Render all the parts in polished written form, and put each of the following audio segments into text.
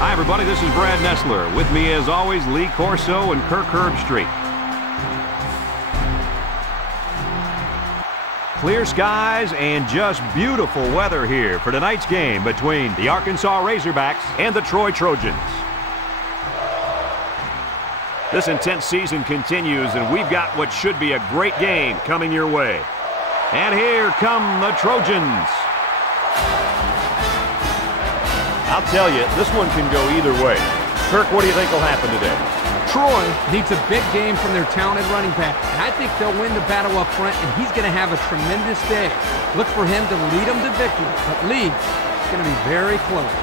Hi, everybody. This is Brad Nessler. With me, as always, Lee Corso and Kirk Herbstreit. Clear skies and just beautiful weather here for tonight's game between the Arkansas Razorbacks and the Troy Trojans. This intense season continues, and we've got what should be a great game coming your way. And here come the Trojans. I'll tell you, this one can go either way. Kirk, what do you think will happen today? Troy needs a big game from their talented running back, and I think they'll win the battle up front, and he's going to have a tremendous day. Look for him to lead them to victory, but Lee, it's going to be very close.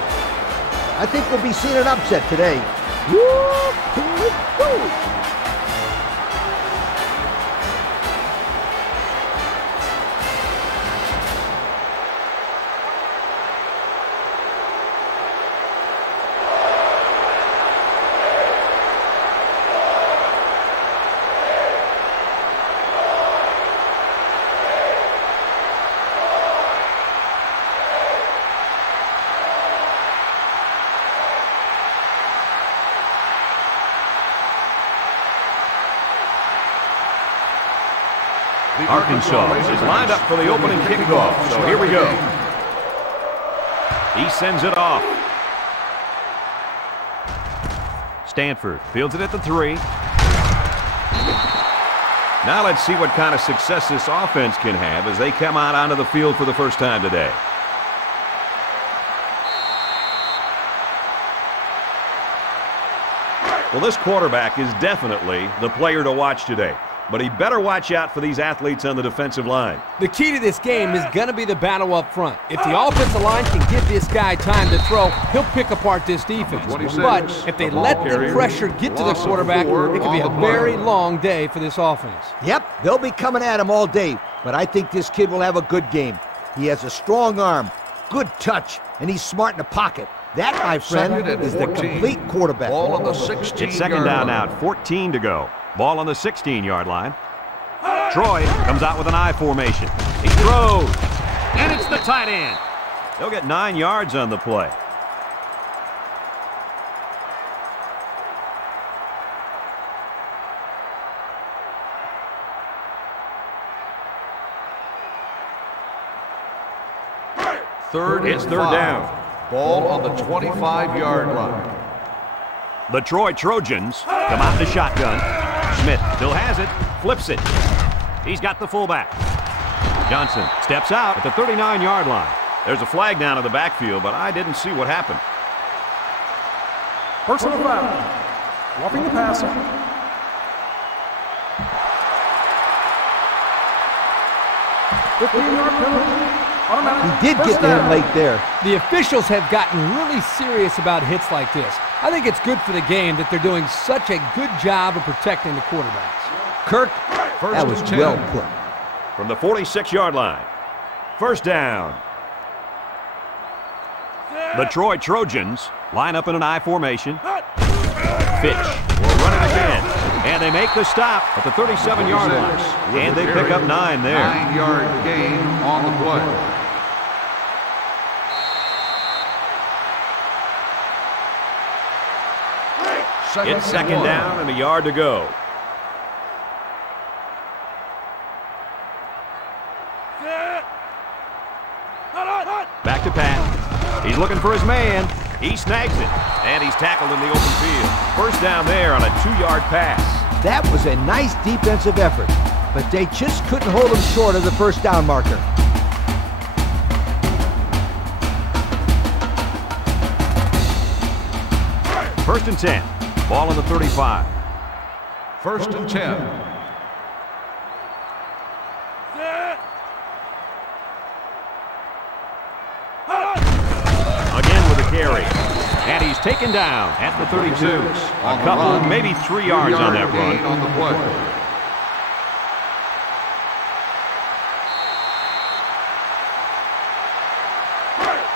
I think we'll be seeing an upset today. Woo-hoo-hoo! Arkansas is lined up for the opening kickoff, so here we go. He sends it off. Stanford fields it at the 3. Now let's see what kind of success this offense can have as they come out onto the field for the first time today. Well, this quarterback is definitely the player to watch today. But he better watch out for these athletes on the defensive line. The key to this game is going to be the battle up front. If the offensive line can give this guy time to throw, he'll pick apart this defense. But if they let the pressure get to the quarterback, it could be a very long day for this offense. Yep, they'll be coming at him all day, but I think this kid will have a good game. He has a strong arm, good touch, and he's smart in the pocket. That, my friend, is the complete quarterback. Ball on the 16-yard It's second down now, 14 to go. Ball on the 16-yard line. Troy comes out with an I formation. He throws, and it's the tight end. They'll get 9 yards on the play. It's third down. Ball on the 25-yard line. The Troy Trojans come out in the shotgun. Smith still has it, flips it. He's got the fullback. Johnson steps out at the 39-yard line. There's a flag down in the backfield, but I didn't see what happened. Personal foul. Roughing the passer. He did get to him late there. The officials have gotten really serious about hits like this. I think it's good for the game that they're doing such a good job of protecting the quarterbacks. Kirk, that was well put. From the 46-yard line, first down. The Troy Trojans line up in an I formation. Fitch will run it again. And they make the stop at the 37-yard line. And they pick up 9 there. 9-yard gain on the play. It's second down and a yard to go. Back to Pat. He's looking for his man. He snags it, and he's tackled in the open field. First down there on a 2-yard pass. That was a nice defensive effort, but they just couldn't hold him short of the first down marker. First and 10. Ball on the 35. First and 10. Again with a carry. And he's taken down at the 32. A couple, maybe 3 yards on that run. On the play.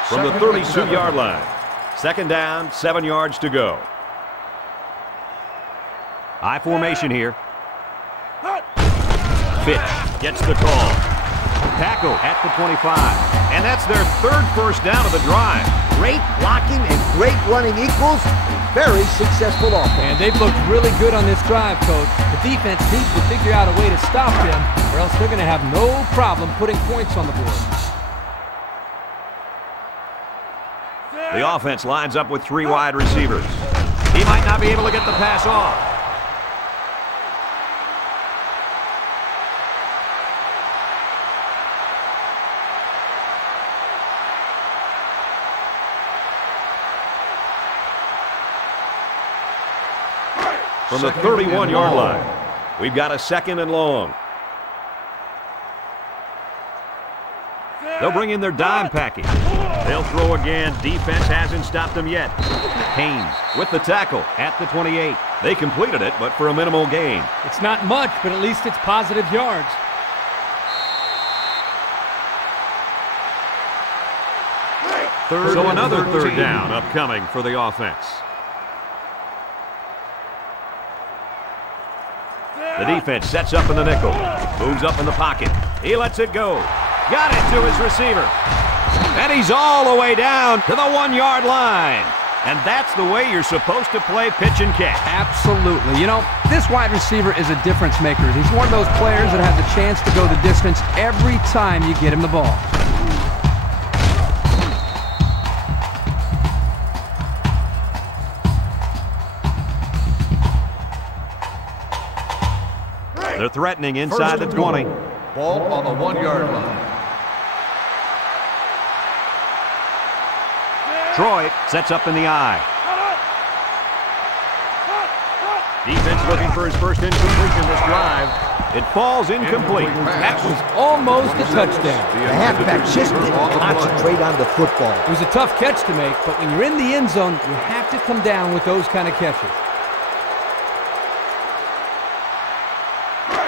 From the 32-yard line. Second down, 7 yards to go. I formation here. Fitch gets the call. Tackle at the 25. And that's their third first down of the drive. Great blocking and great running equals a very successful offense. And they've looked really good on this drive, Coach. The defense needs to figure out a way to stop them, or else they're going to have no problem putting points on the board. The offense lines up with 3 wide receivers. He might not be able to get the pass off. From the 31-yard line, we've got a 2nd and long. They'll bring in their dime package. They'll throw again. Defense hasn't stopped them yet. Haynes with the tackle at the 28. They completed it, but for a minimal gain. It's not much, but at least it's positive yards. So another 3rd down upcoming for the offense. The defense sets up in the nickel. Moves up in the pocket. He lets it go. Got it to his receiver. And he's all the way down to the 1-yard line. And that's the way you're supposed to play pitch and catch. Absolutely. You know, this wide receiver is a difference maker. He's one of those players that has a chance to go the distance every time you get him the ball. They're threatening inside the 20. Ball on the 1-yard line. Troy sets up in the I. Defense looking for his first incompletion this drive. It falls incomplete. That was almost a touchdown. The halfback just didn't concentrate on the football. It was a tough catch to make, but when you're in the end zone, you have to come down with those kind of catches.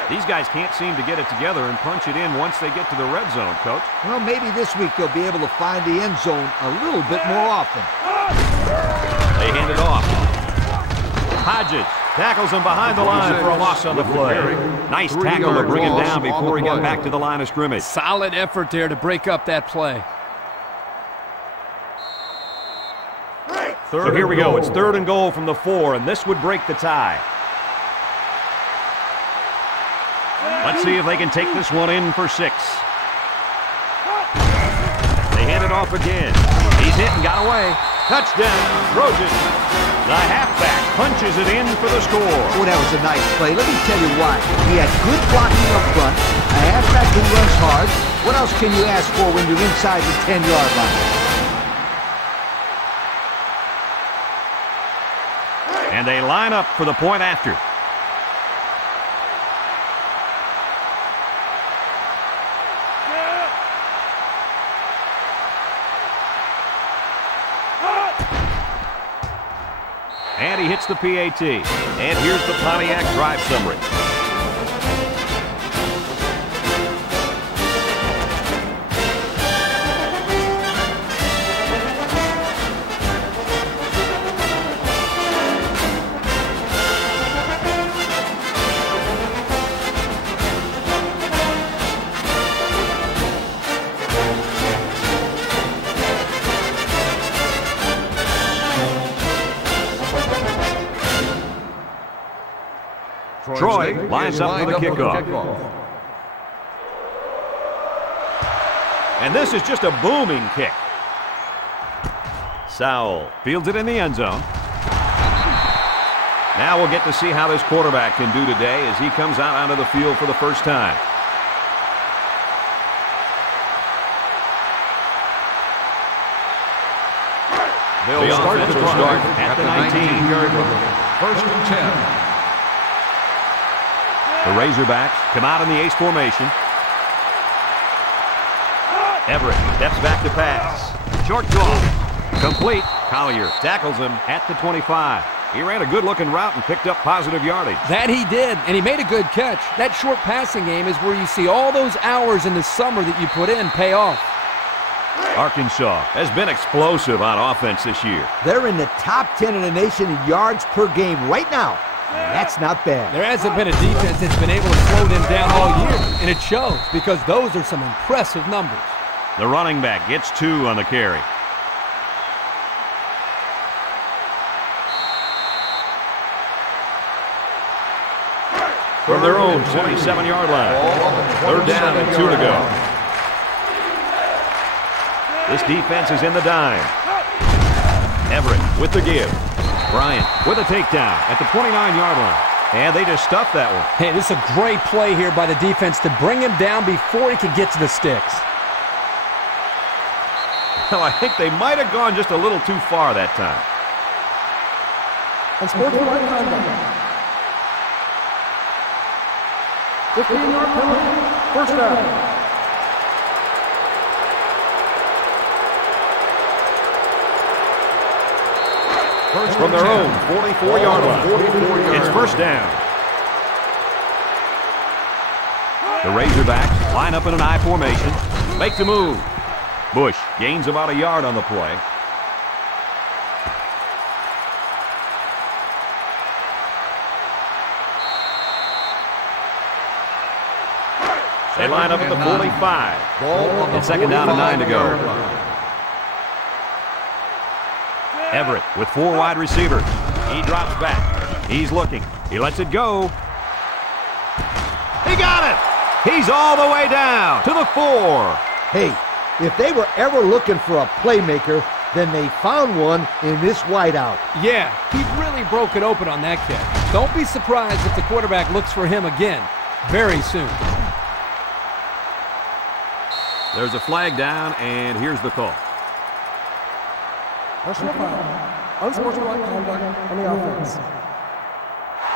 These guys can't seem to get it together and punch it in once they get to the red zone, Coach. Well, maybe this week they'll be able to find the end zone a little bit more often. They hand it off. Hodges tackles him behind the line for a loss on the play. Nice tackle to bring him down before he got back to the line of scrimmage. Solid effort there to break up that play. So here we go. It's 3rd and goal from the 4, and this would break the tie. Let's see if they can take this one in for 6. They hand it off again. He's hit and got away. Touchdown, Trojan. The halfback punches it in for the score. Oh, that was a nice play. Let me tell you why. He had good blocking up front, a halfback who runs hard. What else can you ask for when you're inside the 10-yard line? And they line up for the point after. And he hits the PAT. And here's the Pontiac drive summary. Troy lines up for the kickoff. And this is just a booming kick. Sowell fields it in the end zone. Now we'll get to see how this quarterback can do today as he comes out onto the field for the first time. They'll start at the 19-yard line. 1st and 10. The Razorbacks come out in the ace formation. Everett steps back to pass. Short draw. Complete. Collier tackles him at the 25. He ran a good-looking route and picked up positive yardage. That he did, and he made a good catch. That short passing game is where you see all those hours in the summer that you put in pay off. Arkansas has been explosive on offense this year. They're in the top 10 in the nation in yards per game right now. And that's not bad. There hasn't been a defense that's been able to slow them down all year, and it shows because those are some impressive numbers. The running back gets 2 on the carry. From their own 27-yard line. 3rd down and 2 to go. This defense is in the dime. Everett with the give. Bryant with a takedown at the 29-yard line. And they just stuffed that one. Hey, this is a great play here by the defense to bring him down before he could get to the sticks. Well, I think they might have gone just a little too far that time. Unsportsmanlike conduct. 15-yard penalty. 1st down. From their own 44-yard line. It's 1st down. The Razorbacks line up in an I formation. Make the move. Bush gains about a yard on the play. They line up at the 45. It's 2nd down and 9 to go. Everett with 4 wide receivers. He drops back. He's looking. He lets it go. He got it! He's all the way down to the 4. Hey, if they were ever looking for a playmaker, then they found one in this wideout. Yeah, he really broke it open on that catch. Don't be surprised if the quarterback looks for him again very soon. There's a flag down, and here's the call. Personal foul. Unsportsmanlike conduct on the offense.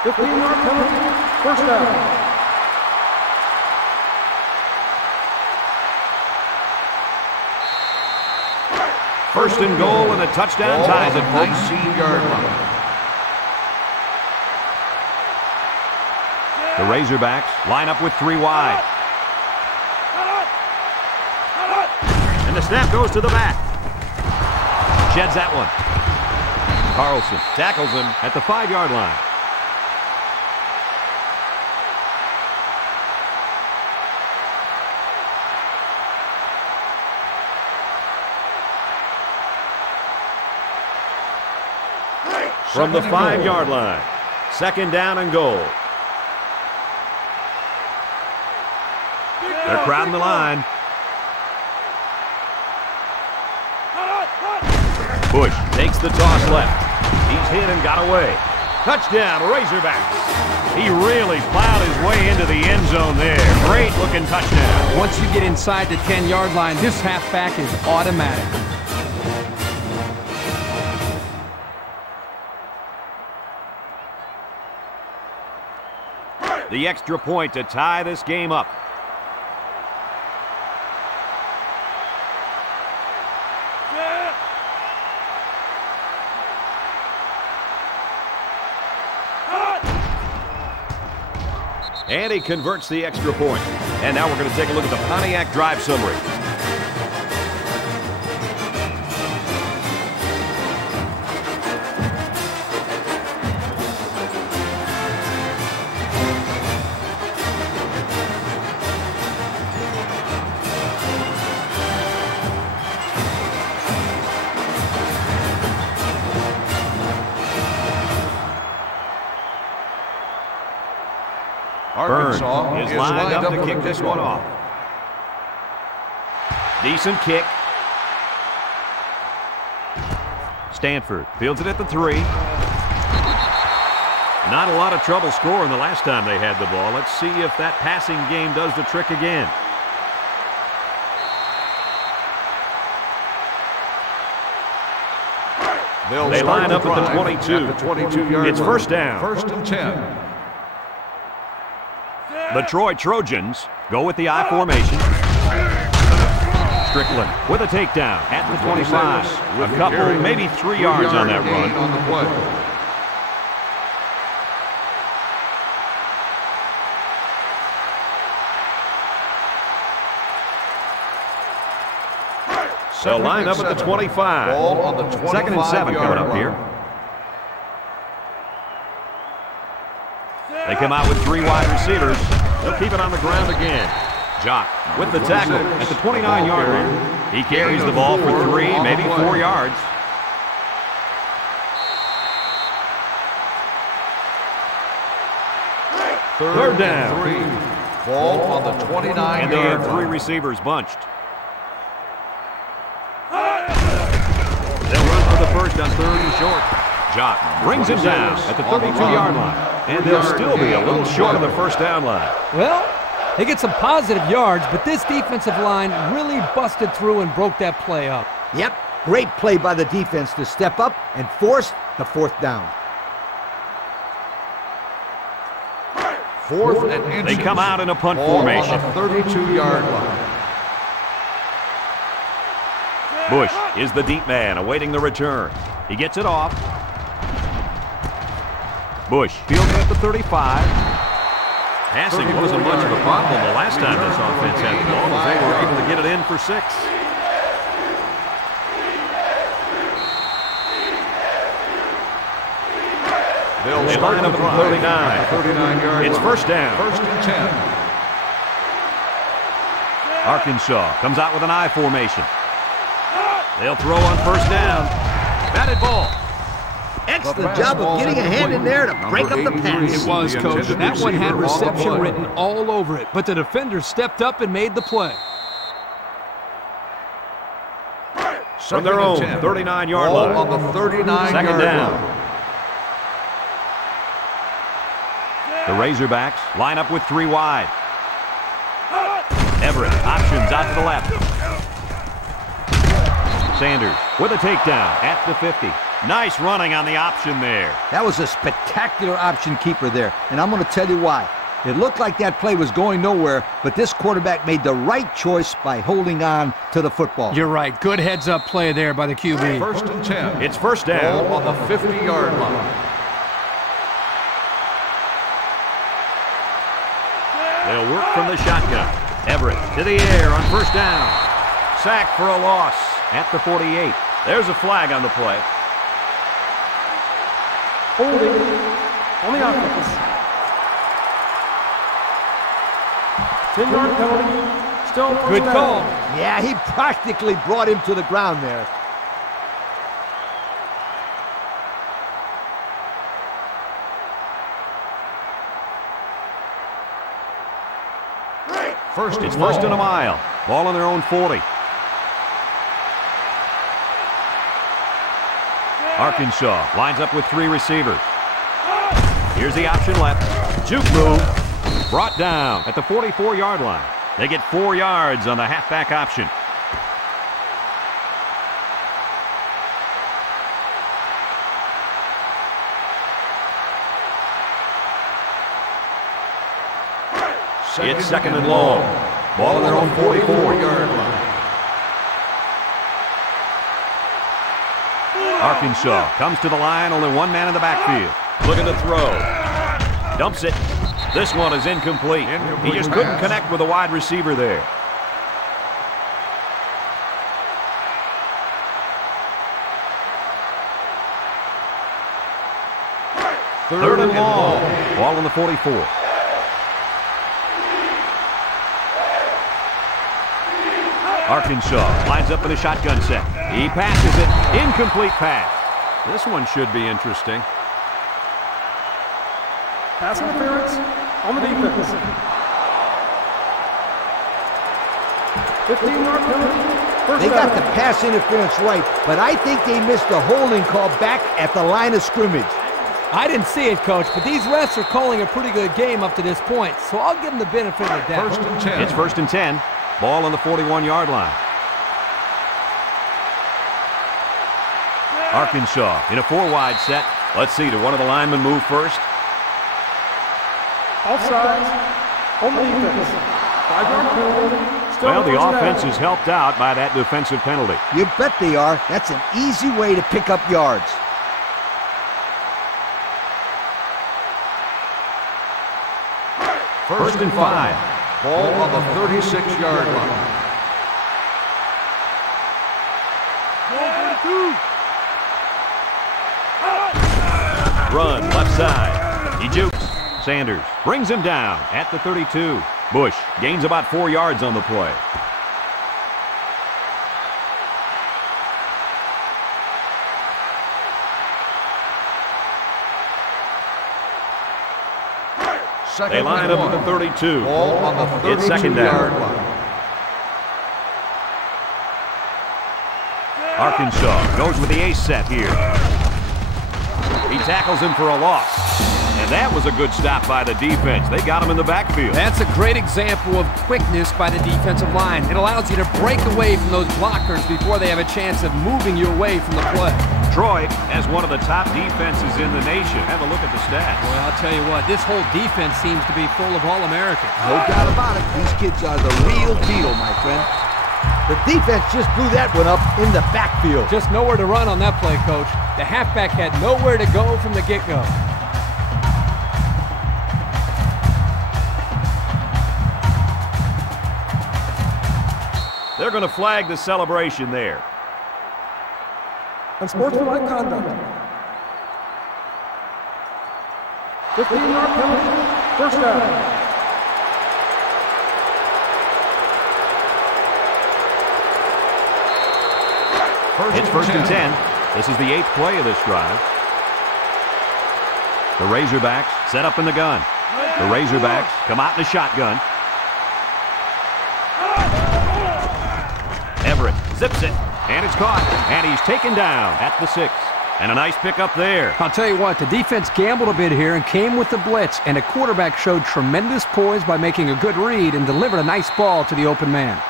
15-yard penalty. 1st down. First and goal, and a touchdown ties it. 19-yard line. The Razorbacks line up with 3 wide. And the snap goes to the back. Sheds that one. Carlson tackles him at the 5-yard line. From the 5-yard line. 2nd down and goal. They're crowding the line. Bush takes the toss left. He's hit and got away. Touchdown, Razorbacks. He really plowed his way into the end zone there. Great looking touchdown. Once you get inside the 10-yard line, this halfback is automatic. The extra point to tie this game up. And he converts the extra point. And now we're going to take a look at the Pontiac drive summary. Arkansas is lined up to kick this one off. Decent kick. Stanford fields it at the 3. Not a lot of trouble scoring the last time they had the ball. Let's see if that passing game does the trick again. They line up at the 22. It's 1st down. 1st and 10. The Trojans go with the I formation. Strickland with a takedown at the 25. A couple, maybe 3 yards on that run. On the play. So line up at the 25. Ball on the 25-yard 2nd and 7 coming up here. They come out with 3 wide receivers. They'll keep it on the ground again. Jock with the tackle at the 29-yard line. He carries the ball for 3, maybe 4 yards. Third down. 3. Ball on the 29-yard And they have line. 3 receivers bunched. They'll run for the first on 3rd and short. Jock brings him down at the 32-yard line. And they'll still be a little short of the first down line. Well, they get some positive yards, but this defensive line really busted through and broke that play up. Yep, great play by the defense to step up and force the 4th down. 4th and inches. They come out in a punt Ball formation. on the 32-yard line. Bush is the deep man awaiting the return. He gets it off. Bush fields at the 35. Passing wasn't much of a problem the last time this offense had the ball, as they were able to get it in for 6. They'll They start line up the at the drive 39. at the 39-yard It's line. first down. 1st and 10. Arkansas comes out with an I formation. They'll throw on first down. Batted ball. Excellent job of getting a hand in there to break up the pass. It was, Coach. That one had reception written all over it, but the defender stepped up and made the play. From their own 39-yard Ball line. on the 39-yard Second down. line. The Razorbacks line up with 3 wide. Everett options out to the left. Sanders with a takedown at the 50. Nice running on the option there. That was a spectacular option keeper there, and I'm going to tell you why. It looked like that play was going nowhere, but this quarterback made the right choice by holding on to the football. You're right. Good heads-up play there by the QB. 1st and 10. It's first down. Ball on the 50-yard line. They'll work from the shotgun. Everett to the air on first down. Sack for a loss at the 48. There's a flag on the play. Holding on the offense. 10-yard penalty. Still first Good down. call. Yeah, he practically brought him to the ground there. It's first and a mile. Ball on their own 40. Arkansas lines up with 3 receivers. Here's the option left. Juke move. Brought down at the 44-yard line. They get 4 yards on the halfback option. It's second and long. Ball on their own 44-yard line. Arkansas comes to the line, only 1 man in the backfield. Looking to throw. Dumps it. This one is incomplete. He just couldn't connect with a wide receiver there. Third and long. Ball on the 44. Arkansas lines up in a shotgun set. He passes it. Incomplete pass. This one should be interesting. Pass interference on the defense. 15-yard penalty. First They got the down. pass interference right, but I think they missed the holding call back at the line of scrimmage. I didn't see it, Coach, but these refs are calling a pretty good game up to this point, so I'll give them the benefit of the doubt. 1st and 10. It's first and 10. Ball on the 41-yard line. Arkansas in a 4-wide set. Let's see, did one of the linemen move first? Offsides on the defense. 5-yard penalty. Still Well, the first offense down. is helped out by that defensive penalty. You bet they are. That's an easy way to pick up yards. First and 5. Ball on the 36-yard line. Run left side. He jukes. Sanders brings him down at the 32. Bush gains about 4 yards on the play. They line up at the 32. Ball on the 32 it's second down. Line. Arkansas goes with the ace set here. He tackles him for a loss. And that was a good stop by the defense. They got him in the backfield. That's a great example of quickness by the defensive line. It allows you to break away from those blockers before they have a chance of moving you away from the play. Troy has one of the top defenses in the nation. Have a look at the stats. Boy, I'll tell you what, this whole defense seems to be full of All-Americans. No doubt about it. These kids are the real deal, my friend. The defense just blew that one up in the backfield. Just nowhere to run on that play, Coach. The halfback had nowhere to go from the get-go. They're going to flag the celebration there. Unsportsmanlike conduct. 15-yard penalty. First down. It's first and 10. This is the 8th play of this drive. The Razorbacks set up in the gun. The Razorbacks come out in the shotgun. Everett zips it, and it's caught, and he's taken down at the 6. And a nice pickup there. I'll tell you what, the defense gambled a bit here and came with the blitz, and the quarterback showed tremendous poise by making a good read and delivered a nice ball to the open man.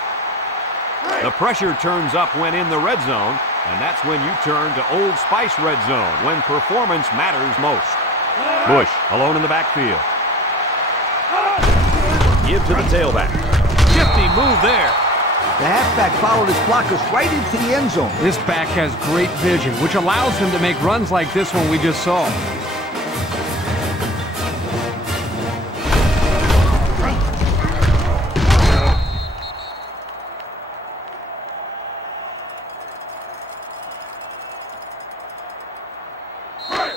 The pressure turns up when in the red zone, and that's when you turn to Old Spice red zone, when performance matters most. Bush alone in the backfield. Give to the tailback. Shifty move there. The halfback followed his blockers right into the end zone. This back has great vision, which allows him to make runs like this one we just saw.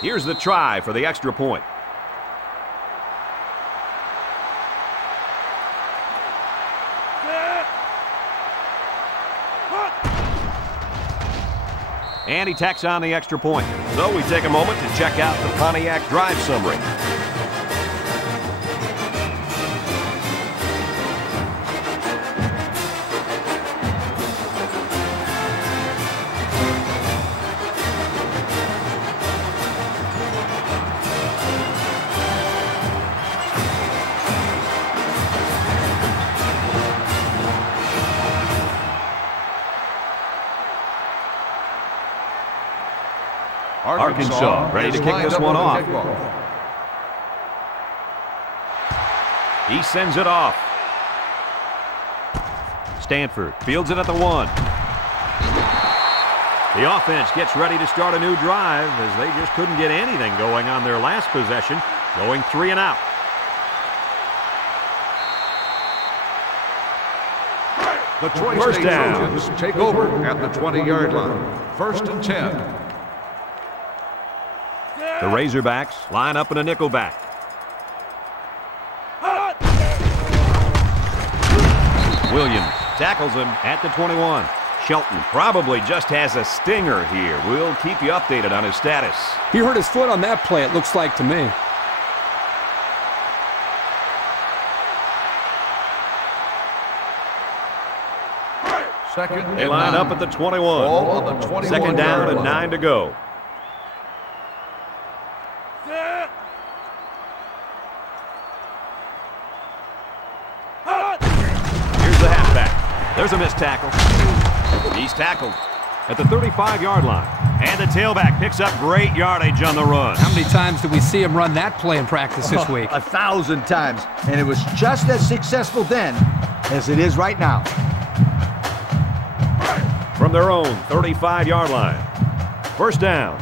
Here's the try for the extra point. And he tacks on the extra point. So we take a moment to check out the Pontiac drive summary. Arkansas ready to kick this one off. He sends it off. Stanford fields it at the 1. The offense gets ready to start a new drive as they just couldn't get anything going on their last possession, going 3 and out. The Troy First down. Trojans take over at the 20-yard line. First and 10. The Razorbacks line up in a nickel back. Williams tackles him at the 21. Shelton probably just has a stinger here. We'll keep you updated on his status. He hurt his foot on that play, it looks like to me. They line up at the 21. Ball on the 21 Second down and line. 9 to go. Here's the halfback. There's a missed tackle. He's tackled at the 35-yard line. And the tailback picks up great yardage on the run. How many times did we see him run that play in practice this week? 1,000 times. And it was just as successful then as it is right now. From their own 35-yard line. First down.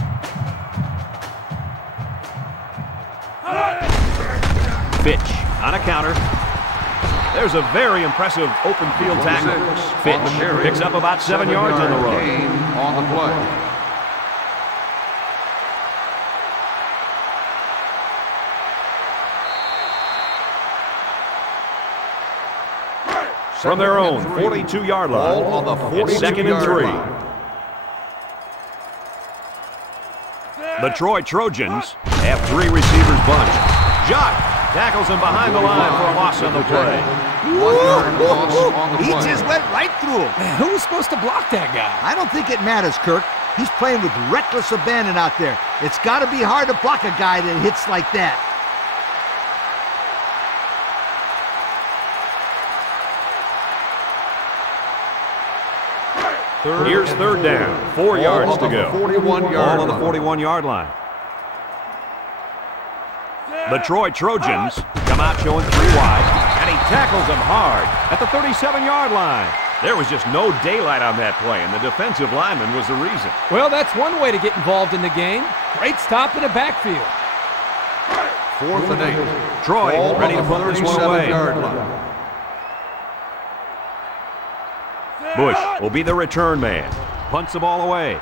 Fitch on a counter. There's a very impressive open field tackle. Fitch picks up about 7 yards on the run. Gain on the play. From their own 42-yard line. Ball on the 42-yard line. The Troy Trojans have 3 receivers bunched. Jacques tackles him behind the line for a loss on the play. 1-yard loss on the He play. just went right through him. Man, who was supposed to block that guy? I don't think it matters, Kirk. He's playing with reckless abandon out there. It's got to be hard to block a guy that hits like that. Here's third down. 4 yards to go. 41-yard Ball on the 41-yard line. The Troy Trojans come out showing 3 wide, and he tackles them hard at the 37-yard line. There was just no daylight on that play, and the defensive lineman was the reason. Well, that's one way to get involved in the game. Great stop in the backfield. 4th and 8. Troy Ball ready to on the put this one away. 37-yard line. Bush will be the return man. Punts the ball away.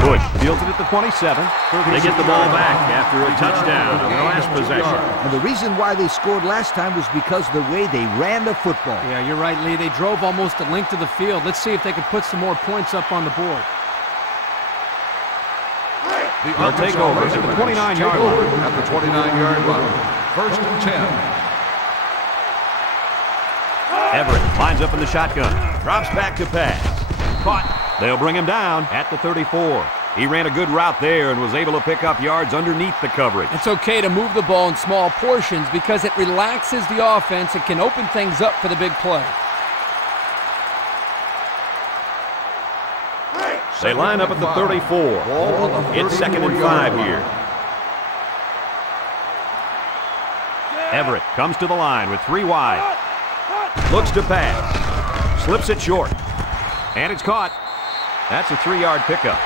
Bush fields it at the 27. They get the ball back after a touchdown on their last possession. And the reason why they scored last time was because of the way they ran the football. Yeah, you're right, Lee. They drove almost a length of the field. Let's see if they can put some more points up on the board. They'll take over at the 29-yard line. At the 29-yard line. 1st and 10. Everett lines up in the shotgun. Drops back to pass. Caught. They'll bring him down at the 34. He ran a good route there and was able to pick up yards underneath the coverage. It's okay to move the ball in small portions because it relaxes the offense and can open things up for the big play. They line up at the 34. It's 2nd and 5 here. Everett comes to the line with 3 wide. Looks to pass. Slips it short. And it's caught. That's a 3-yard pickup.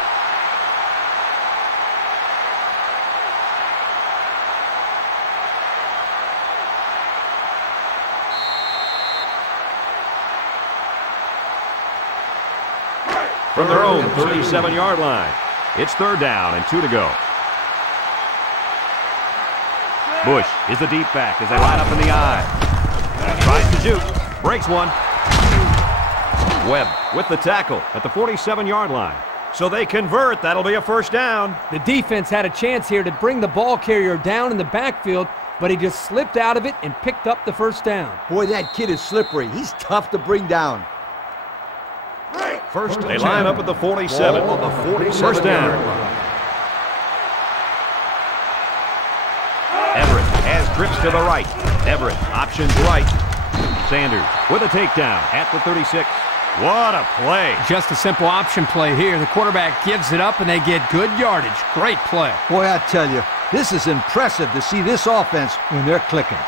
From their own 37-yard line. It's 3rd down and 2 to go. Bush is the deep back as they line up in the I. Tries to shoot. Breaks one. Webb with the tackle at the 47-yard line. So they convert. That'll be a 1st down. The defense had a chance here to bring the ball carrier down in the backfield, but he just slipped out of it and picked up the 1st down. Boy, that kid is slippery. He's tough to bring down. They line up at the 47. Ball on the 47 1st down. Everett has trips to the right. Everett options right. Sanders with a takedown at the 36. What a play. Just a simple option play here. The quarterback gives it up and they get good yardage. Great play. Boy, I tell you, this is impressive to see this offense when they're clicking.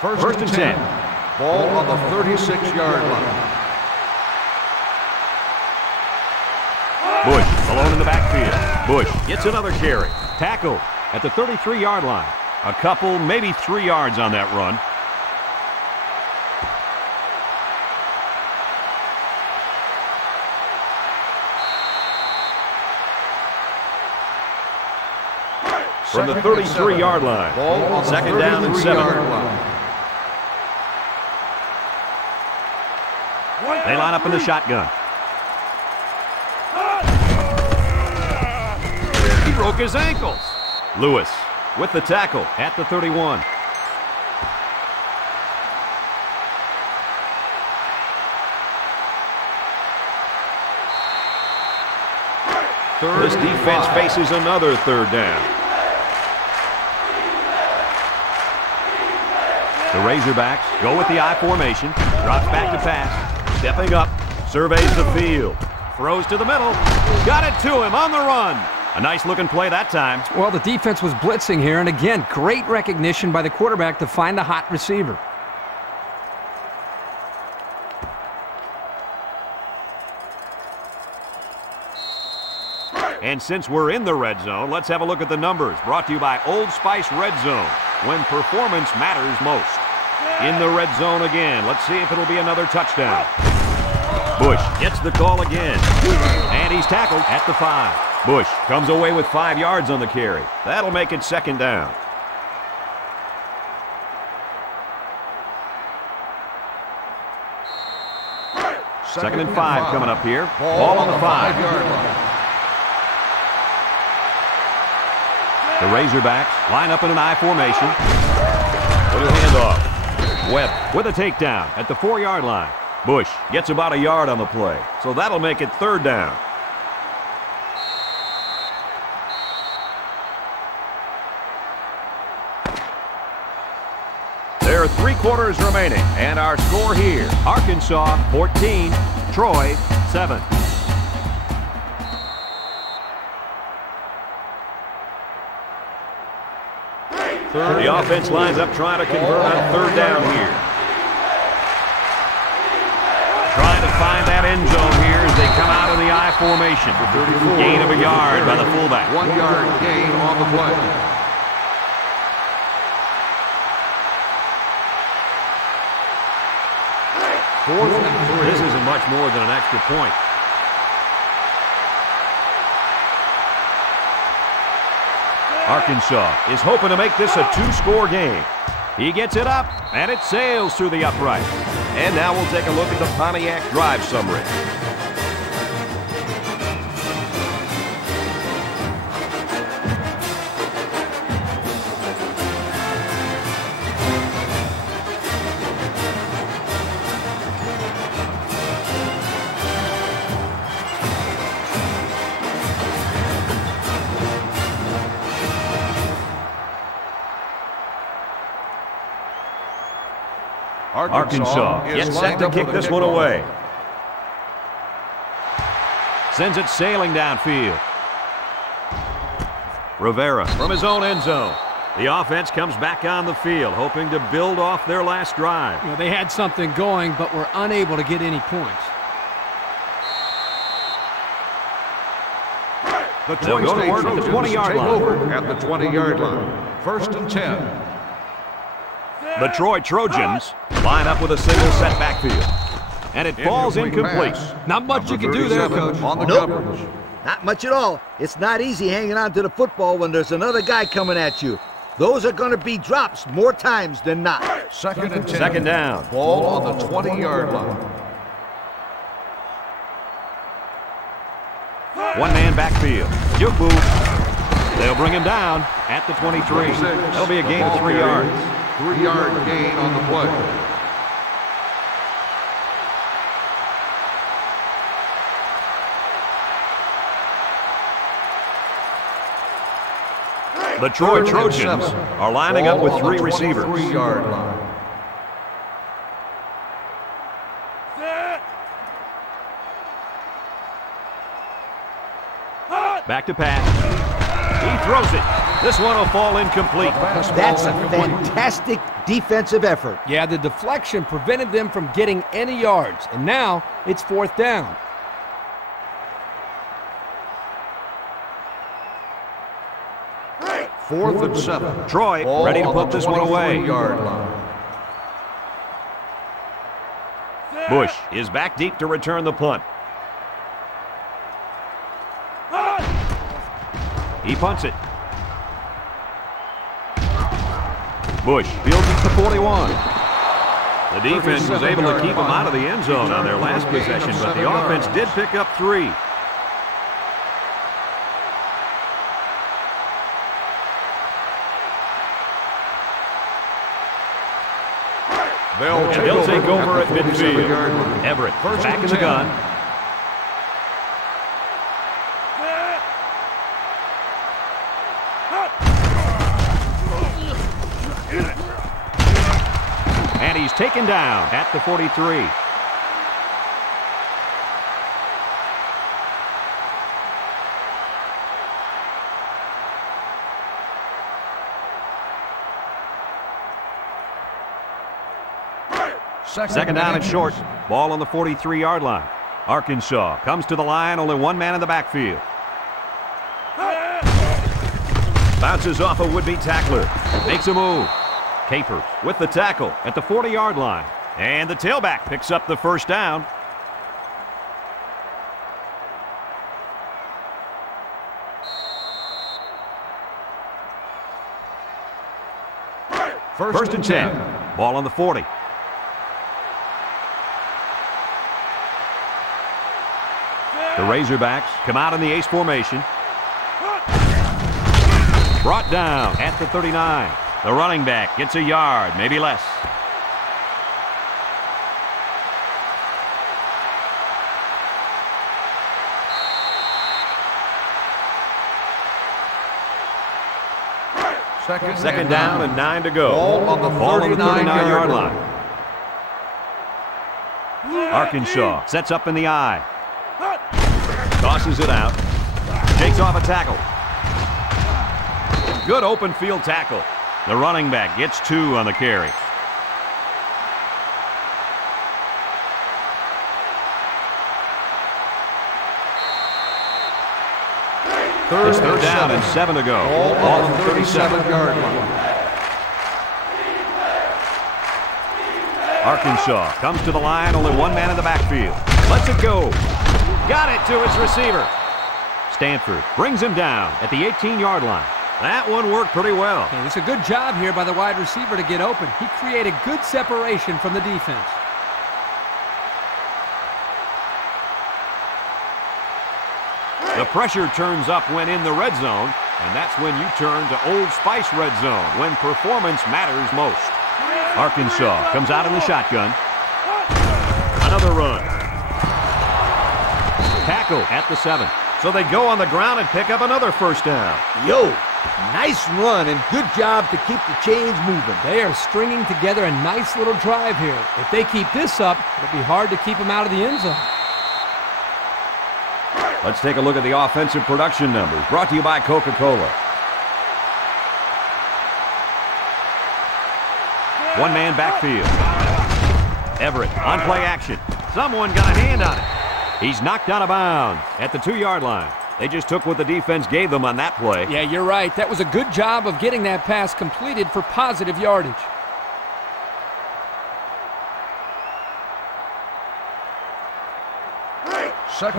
1st and 10. Ball on the 36-yard line. Bush alone in the backfield. Bush gets another carry. Tackle at the 33-yard line. A couple, maybe 3 yards on that run. From the 33-yard line. 2nd down and 7. They line up in the shotgun. He broke his ankles. Lewis with the tackle at the 31. This defense faces another 3rd down. The Razorbacks go with the I formation. Drops back to pass. Stepping up. Surveys the field. Throws to the middle. Got it to him on the run. A nice looking play that time. Well, the defense was blitzing here, and again, great recognition by the quarterback to find a hot receiver. And since we're in the red zone, let's have a look at the numbers. Brought to you by Old Spice Red Zone, when performance matters most. In the red zone again. Let's see if it'll be another touchdown. Bush gets the call again. And he's tackled at the 5. Bush comes away with 5 yards on the carry. That'll make it 2nd down. Second and 5 coming up here. Ball on the 5-yard line. The Razorbacks line up in an I formation. Little handoff. Webb with a takedown at the 4-yard line. Bush gets about a yard on the play, so that'll make it 3rd down. There are 3 quarters remaining, and our score here, Arkansas 14, Troy 7. The offense lines up trying to convert on 3rd down here. Trying to find that end zone here as they come out of the I formation. Gain of a yard by the fullback. 1-yard gain on the play. Fourth and 3. This isn't much more than an extra point. Arkansas is hoping to make this a 2-score game. He gets it up, and it sails through the upright. And now we'll take a look at the Pontiac drive summary. Arkansas gets set to kick this one away. Sends it sailing downfield. Rivera from his own end zone. The offense comes back on the field, hoping to build off their last drive. You know, they had something going, but were unable to get any points. They'll go to work at the 20-yard line. At the 20-yard line. 1st and 10. The Troy Trojans line up with a single set backfield. And it falls incomplete. Not much you can do there, Coach. On the Nope. coverage. Not much at all. It's not easy hanging on to the football when there's another guy coming at you. Those are going to be drops more times than not. 2nd and 10. 2nd down. Ball on the 20-yard line. One-man backfield. Juke move. They'll bring him down at the 23. That'll be a gain of 3 yards. 3-yard gain on the play. The Troy Trojans are lining up with 3 receivers. 3-yard line. Back to pass. He throws it. This one will fall incomplete. That's a fantastic defensive effort. Yeah, the deflection prevented them from getting any yards, and now it's 4th down. Fourth and 7. Troy Ball ready to on put the this one away. 23-yard line. Bush is back deep to return the punt. He punts it. Bush fields it to 41. The defense was able to keep him out of the end zone on their last possession, but the offense did pick up 3. They'll take over at midfield. Everett back in the gun. And he's taken down at the 43. Second down and short. Ball on the 43-yard line. Arkansas comes to the line, only one man in the backfield. Bounces off a would-be tackler. Makes a move. Capers with the tackle at the 40-yard line. And the tailback picks up the first down. First and 10. Ball on the 40. The Razorbacks come out in the ace formation. Brought down at the 39. The running back gets a yard, maybe less. Second down and 9 to go. Ball on the 39-yard line. Arkansas sets up in the eye. Tosses it out. Takes off a tackle. Good open field tackle. The running back gets 2 on the carry. Third down and 7 to go. Ball on the 37-yard line. Arkansas comes to the line, only one man in the backfield. Lets it go. Got it to its receiver. Stanford brings him down at the 18-yard line. That one worked pretty well. Hey, it's a good job here by the wide receiver to get open. He created good separation from the defense. The pressure turns up when in the red zone, and that's when you turn to Old Spice red zone, when performance matters most. Arkansas comes out in the shotgun. Another run. Tackle at the 7. So they go on the ground and pick up another first down. Yo, nice run and good job to keep the chains moving. They are stringing together a nice little drive here. If they keep this up, it'll be hard to keep them out of the end zone. Let's take a look at the offensive production numbers, brought to you by Coca-Cola. One-man backfield. Everett on play action. Someone got a hand on it. He's knocked out of bounds at the 2-yard line. They just took what the defense gave them on that play. Yeah, you're right. That was a good job of getting that pass completed for positive yardage.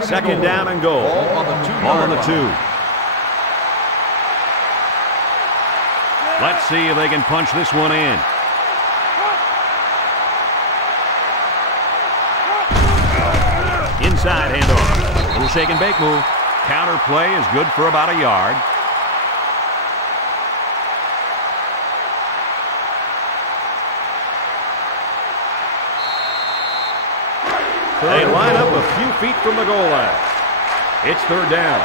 Second down and goal. Ball on the 2. Let's see if they can punch this one in. Inside handoff. Little shake and bake move. Counter play is good for about a yard. They line up a few feet from the goal line. It's third down.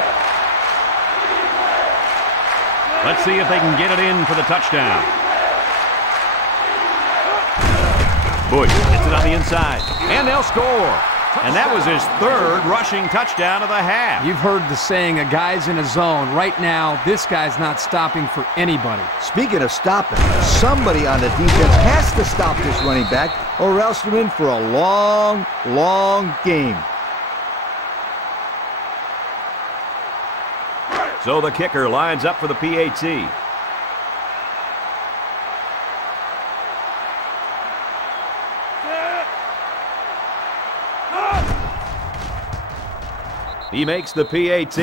Let's see if they can get it in for the touchdown. Bush gets it on the inside, and they'll score. And that was his 3rd rushing touchdown of the half. You've heard the saying, a guy's in a zone. Right now, this guy's not stopping for anybody. Speaking of stopping, somebody on the defense has to stop this running back, or else you're in for a long, long game. So the kicker lines up for the PAT. He makes the PAT.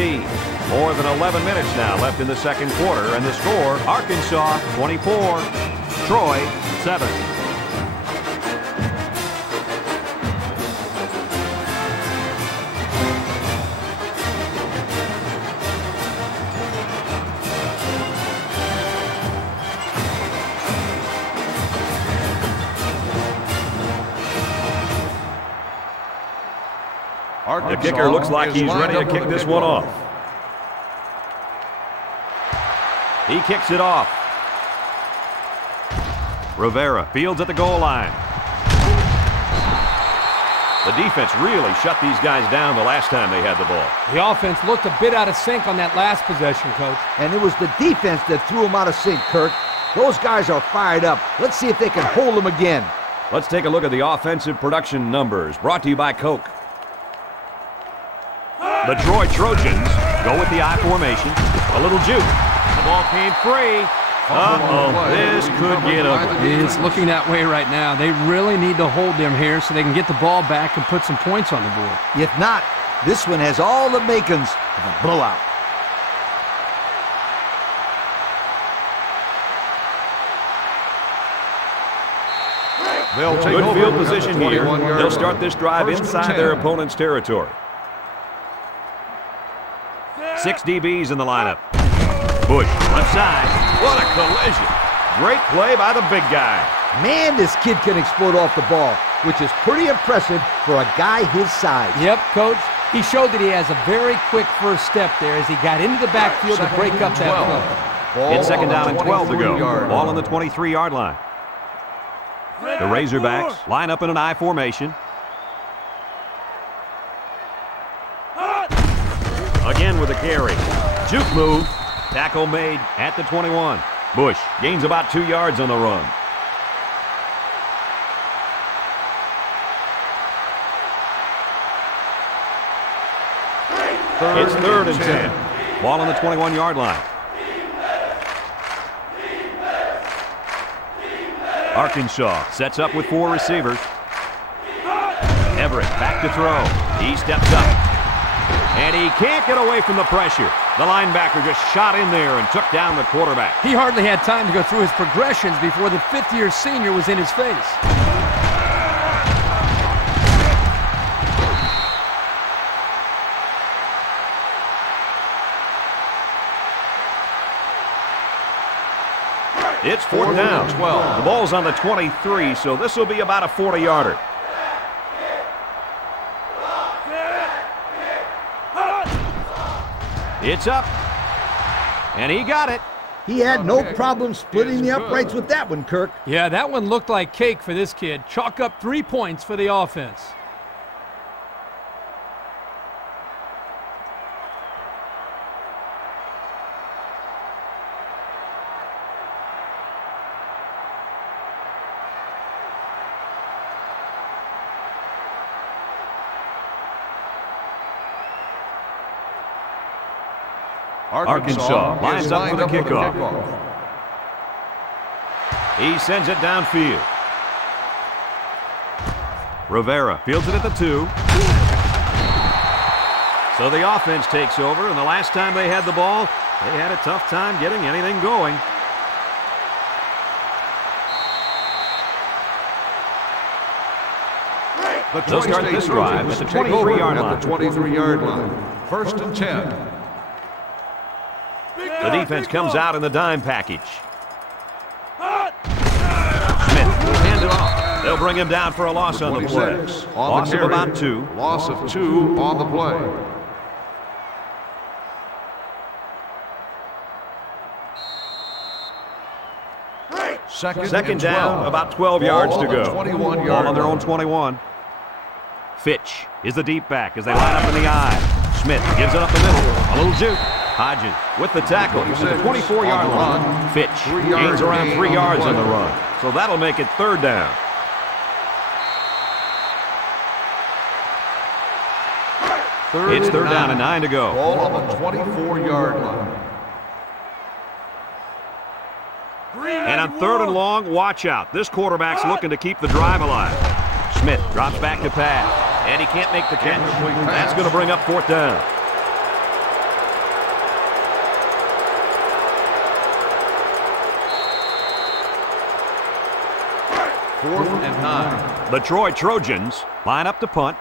More than 11 minutes now left in the second quarter, and the score, Arkansas 24, Troy 7. The kicker looks like he's ready to kick this one off. He kicks it off. Rivera fields at the goal line. The defense really shut these guys down the last time they had the ball. The offense looked a bit out of sync on that last possession, Coach. And it was the defense that threw them out of sync, Kirk. Those guys are fired up. Let's see if they can hold them again. Let's take a look at the offensive production numbers, brought to you by Coke. The Troy Trojans go with the I formation. A little juke. The ball came free. Uh-oh, this could get ugly. It's looking that way right now. They really need to hold them here so they can get the ball back and put some points on the board. If not, this one has all the makings of a blowout. Good field position here. They'll start this drive inside their opponent's territory. 6 DBs in the lineup. Bush, left side. What a collision. Great play by the big guy. Man, this kid can explode off the ball, which is pretty impressive for a guy his size. Yep, Coach. He showed that he has a very quick first step there as he got into the backfield to break up that play. It's second down and 12 to go. Ball on the 23-yard line. The Razorbacks line up in an I formation. Again with a carry. Juke move. Tackle made at the 21. Bush gains about 2 yards on the run. It's third and 10. Ball on the 21-yard line. Arkansas sets up with 4 receivers. Everett back to throw. He steps up. And he can't get away from the pressure. The linebacker just shot in there and took down the quarterback. He hardly had time to go through his progressions before the fifth-year senior was in his face. It's fourth down. 12. The ball's on the 23, so this will be about a 40-yarder. It's up. And he got it. He had no problem splitting the uprights with that one, Kirk. Yeah, that one looked like cake for this kid. Chalk up 3 points for the offense. Arkansas lines up for the kickoff. He sends it downfield. Rivera fields it at the 2. So the offense takes over, and the last time they had the ball, they had a tough time getting anything going. They'll start this drive at the 23-yard line. First and 10. The defense comes out in the dime package. Smith will hand it off. They'll bring him down for a loss on the play. Loss of about 2. Loss of 2 on the play. Second down, about 12 yards to go. Ball on their own 21. Fitch is the deep back as they line up in the I. Smith gives it up the middle. A little juke. Hodges with the tackle to the 24-yard line. Fitch gains around 3 yards on the run. So that'll make it third down. It's third down and 9 to go. Ball on the 24-yard line. And on third and long, watch out. This quarterback's looking to keep the drive alive. Smith drops back to pass, and he can't make the catch. That's going to bring up fourth down. Fourth and 9. The Troy Trojans line up to punt.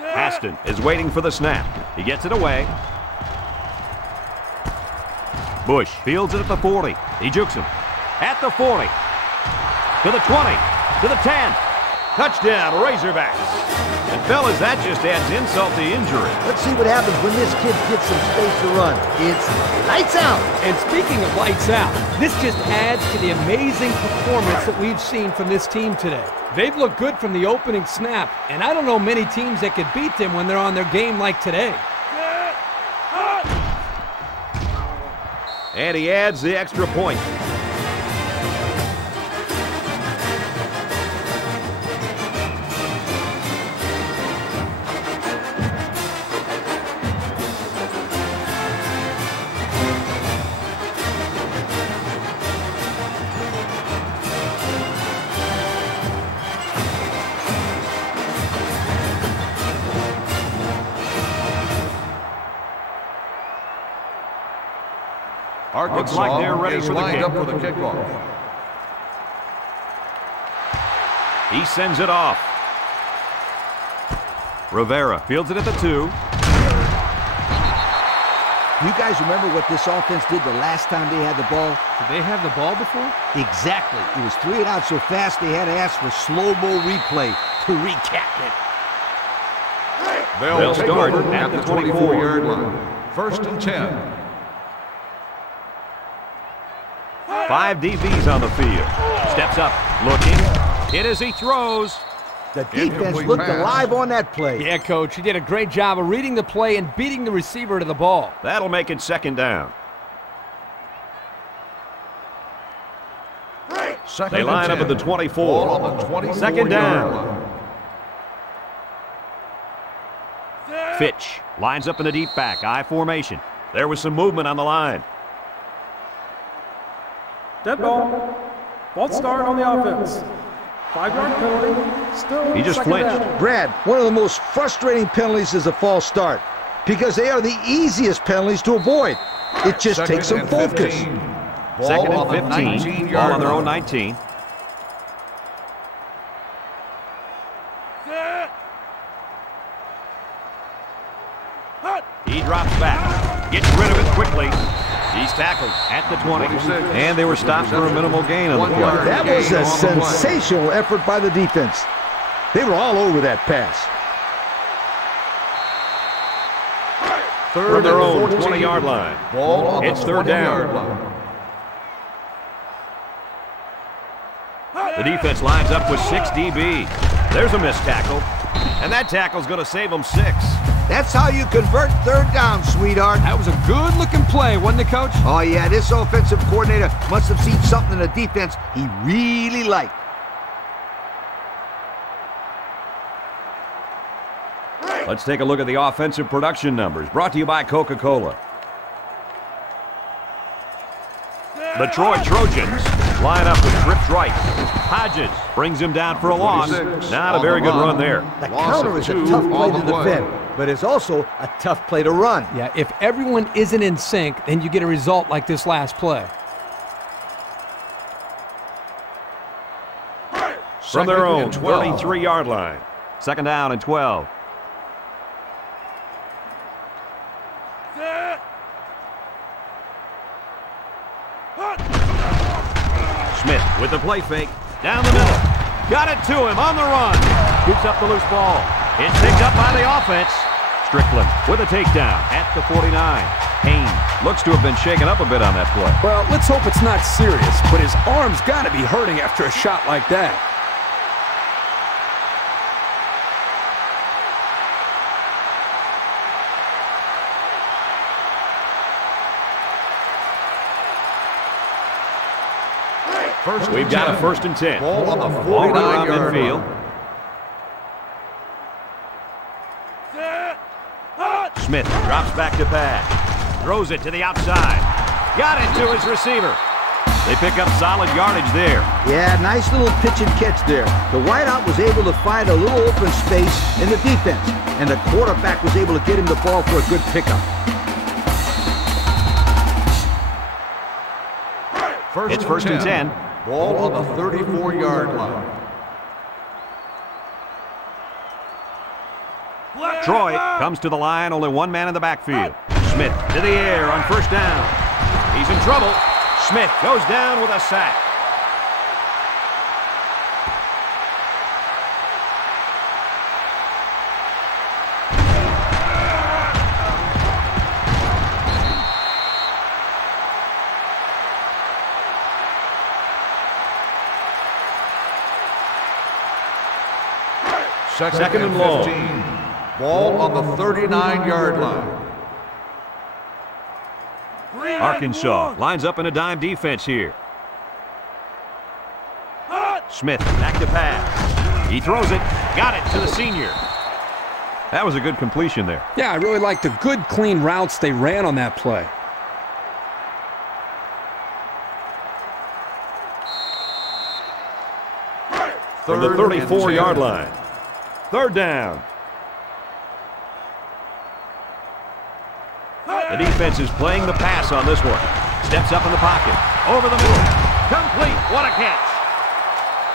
Aston is waiting for the snap. He gets it away. Bush fields it at the 40. He jukes him. At the 40. To the 20. To the 10. Touchdown, Razorbacks. And fellas, that just adds insult to injury. Let's see what happens when this kid gets some space to run. It's lights out. And speaking of lights out, this just adds to the amazing performance that we've seen from this team today. They've looked good from the opening snap, and I don't know many teams that could beat them when they're on their game like today. And he adds the extra point. Arkansas Looks like they're ready is for the lined kick. up for the kickoff. He sends it off. Rivera fields it at the 2. You guys remember what this offense did the last time they had the ball? Did they have the ball before? Exactly. It was 3 and out so fast they had to ask for slow-mo replay to recap it. They'll start at the 24-yard line. 1st and 10. 5 DBs on the field. Steps up, looking. Hit as he throws. The defense looked alive on that play. Yeah, Coach, he did a great job of reading the play and beating the receiver to the ball. That'll make it 2nd down. They line up at the 24. On the 2nd down. Fitch lines up in the deep back, I formation. There was some movement on the line. Dead ball. False start on the offense. 5-yard penalty. Still He just 2nd flinched. down. Brad, one of the most frustrating penalties is a false start because they are the easiest penalties to avoid. It just takes some focus. 2nd and 15. Ball on their own 19. He drops back. Gets rid of it quickly. He's tackled at the 20. And they were stopped for a minimal gain on the play. That was a sensational effort by the defense. They were all over that pass. From their own 20-yard line. Ball on It's the 3rd 20-yard down. line. The defense lines up with 6 DB. There's a missed tackle. And that tackle's going to save them 6. That's how you convert 3rd down, sweetheart. That was a good-looking play, wasn't it, Coach? Oh, yeah, this offensive coordinator must have seen something in the defense he really liked. Let's take a look at the offensive production numbers, brought to you by Coca-Cola. The Troy Trojans line up with trips right. Hodges brings him down for a loss. Not a very good run there. The counter is a tough play to defend, but it's also a tough play to run. Yeah, if everyone isn't in sync, then you get a result like this last play. From their own 23-yard line. 2nd down and 12. Smith with the play fake. Down the middle. Got it to him on the run. Scoops up the loose ball. It's picked up by the offense. Strickland with a takedown at the 49. Haynes looks to have been shaken up a bit on that play. Well, let's hope it's not serious, but his arm's got to be hurting after a shot like that. We've got a 1st and 10. Ball on the Ball around 49-yard midfield. line. Smith drops back to pass. Throws it to the outside. Got it to his receiver. They pick up solid yardage there. Yeah, nice little pitch and catch there. The wideout was able to find a little open space in the defense, and the quarterback was able to get him the ball for a good pickup. It's 1st and 10. Ball on the 34-yard line. Troy comes to the line, only one man in the backfield. Smith to the air on 1st down. He's in trouble. Smith goes down with a sack. Second and long. 15. Ball on the 39-yard line. Arkansas lines up in a dime defense here. Smith back to pass. He throws it. Got it to the senior. That was a good completion there. Yeah, I really like the good, clean routes they ran on that play. From the 34-yard line. 3rd down. The defense is playing the pass on this one. Steps up in the pocket. Over the middle. Complete. What a catch.